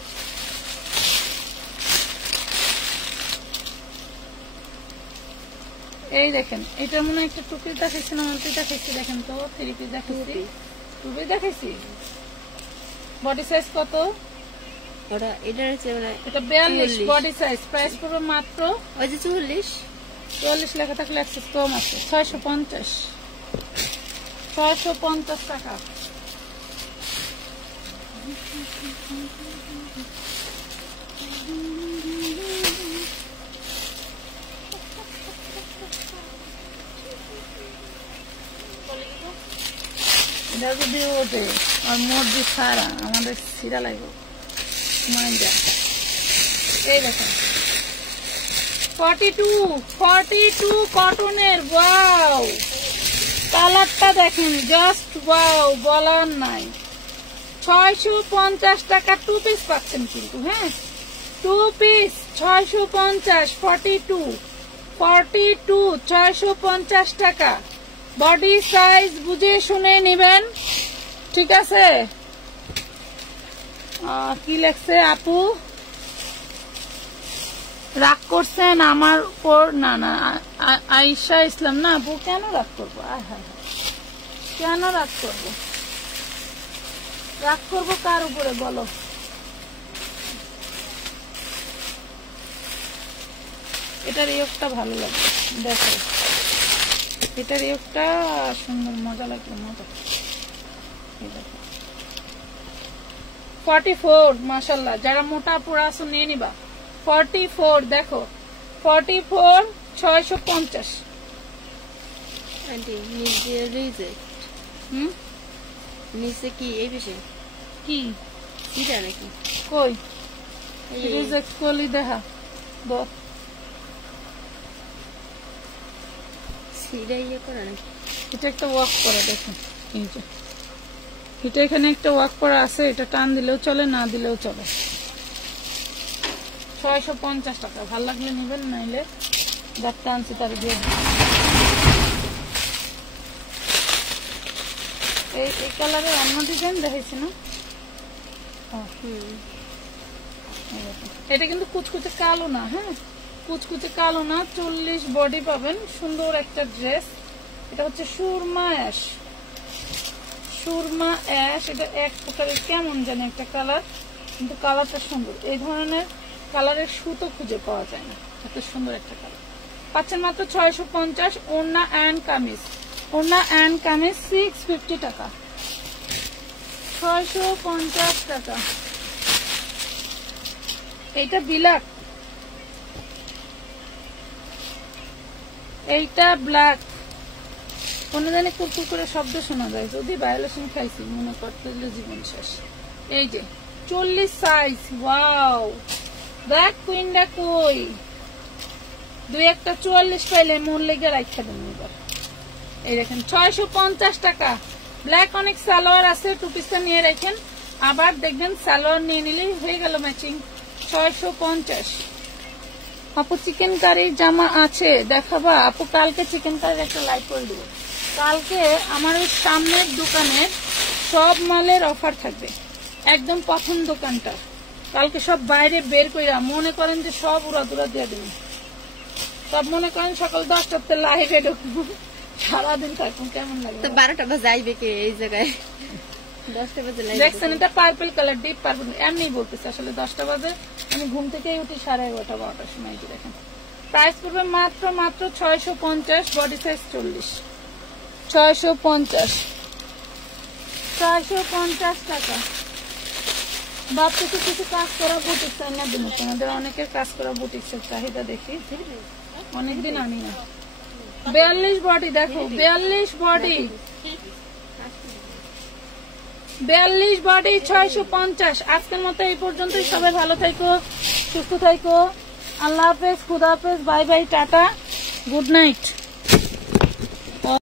এই দেখেন এটার মনে একটা টুপি দেখাইছি না, মাল্টি দেখাইছি, দেখেন তো 3 পিস দেখাইছি, টুপি দেখাইছি। বডি সাইজ কত? ওটা এটা হচ্ছে মানে এটা 42 বডি সাইজ। প্রাইস পড়বে মাত্র ওই যে 44। 44 লেখা থাকলে এক্সেস কম আছে। 650 টাকা। এটা যদি ওঠে আর মসজিদ সারা আমাদের সিরা লাগবে মাইন্ডা। এই দেখেন 42 কটনের। ওয়াও, কালারটা দেখেন, জাস্ট ওয়াও, বলার নাই। 650 টাকা 2 পিস পাচ্ছেন কিন্তু। হ্যাঁ, 2 পিস 650। 42 650 টাকা। বডি সাইজ বুঝে শুনে নিবেন, ঠিক আছে? কি লেখছে আপু? রাগ করছেন আমার উপর? না না, আয়েশা ইসলাম না আপু, কেন রাগ করবো? কেন রাগ করবো? রাগ করবো কার উপরে বলো? এটার ইয়োগটা ভালো লাগে, দেখো এটার ইয়োগটা সুন্দর, মজা লাগলো, মজা। 44 মাশাআল্লাহ, যারা মোটা পুরা আছো নিয়ে নিবা। 44 দেখো, 44 650। আন্টি নিচে রিজেক্ট। নিচে কি এই বিষয় কি এটা নাকি? কই রিজেক্ট করলি দেখা দো। সিরা ইয়ে করা নাকি? এটা একটা ওয়ার্ক করা, দেখো এই যে এটা এখানে একটা ওয়ার্ক করা আছে, এটা টান দিলেও চলে, না দিলেও চলে। 650 টাকা। ভাল লাগলে নিবেন, নাইলে যারটা আনছি তার দিয়ে। এই কালারের অন্য ডিজাইন দেখাইছি না? এটা কিন্তু কুচকুচে কালো না। হ্যাঁ, কুচকুচে কালো না। 40 বডি পাবেন। সুন্দর একটা ড্রেস। এটা হচ্ছে সুরমা অ্যাশ। সুরমা অ্যাশ, এটা এক প্রকারের কেমন জানি একটা কালার, কিন্তু কালারটা সুন্দর। এই ধরনের কালারের সুতো খুঁজে পাওয়া যায় না, এত সুন্দর একটা কালার। পাচ্ছেন মাত্র 650। ওড়না অ্যান্ড কামিজ, ওড়না অ্যান্ড কামিজ 650 টাকা। 650 টাকা। এইটা বিলাক, এইটা ব্ল্যাক। কোন জানি কুরকুর করে শব্দ শোনা যায়, যদি ভায়োলেশন খাইছি মনে করতে জীবন শেষ। এই যে 40 সাইজ। ওয়াও, দেখ কুইনটা কই, দুই একটা 44 পাইলে মন লেগে রাখা দেন এবার। এই দেখেন 650 টাকা। ব্ল্যাক অনেক সালোয়ার আছে, 2 পিসটা নিয়ে রাখেন, আবার দেখবেন সালোয়ার নিয়ে নিলেই হয়ে গেল ম্যাচিং। 650। আপু চিকেন কারি জামা আছে দেখাবা? আপু কালকে চিকেন কারির একটা লাইভ করে দেবো। কালকে আমার ওই সামনের দোকানের সব মালের অফার থাকবে, একদম প্রথম দোকানটা। কালকে সব বাইরে বের কইরা মনে করেন যে সব উড়াদুরা দিয়ে দেবেন। সব মনে করেন সকাল 10টাতে লাইভে ঢুকবো, সারাদিন থাকবো, কেমন লাগে? 12টা বাজে যাইবে কে এই জায়গায়? 10টা বাজে লাইভ দেখছেন, এটা পার্পল কালার, ডিপ পার্পল। এমনি বলতেছে, আসলে 10টা বাজে আমি ঘুম থেকেই উঠি 11:30 12টার সময়। দেখেন প্রাইস পড়বে মাত্র 650। Body size 40। 650 টাকা। ভাবতেছি কিছু কাজ করা বুটিক্স না দিন, তোমাদের অনেকের কাজ করা বুটিক্সের চাহিদা দেখি, অনেকদিন আনি না। 42 বডি দেখো, 42 বডি 650। আজকের মতো এই পর্যন্তই। সবাই ভালো থাকো, সুস্থ থাকো। আল্লাহ হাফেজ, খুদা হাফেজ, bye bye, tata, good night.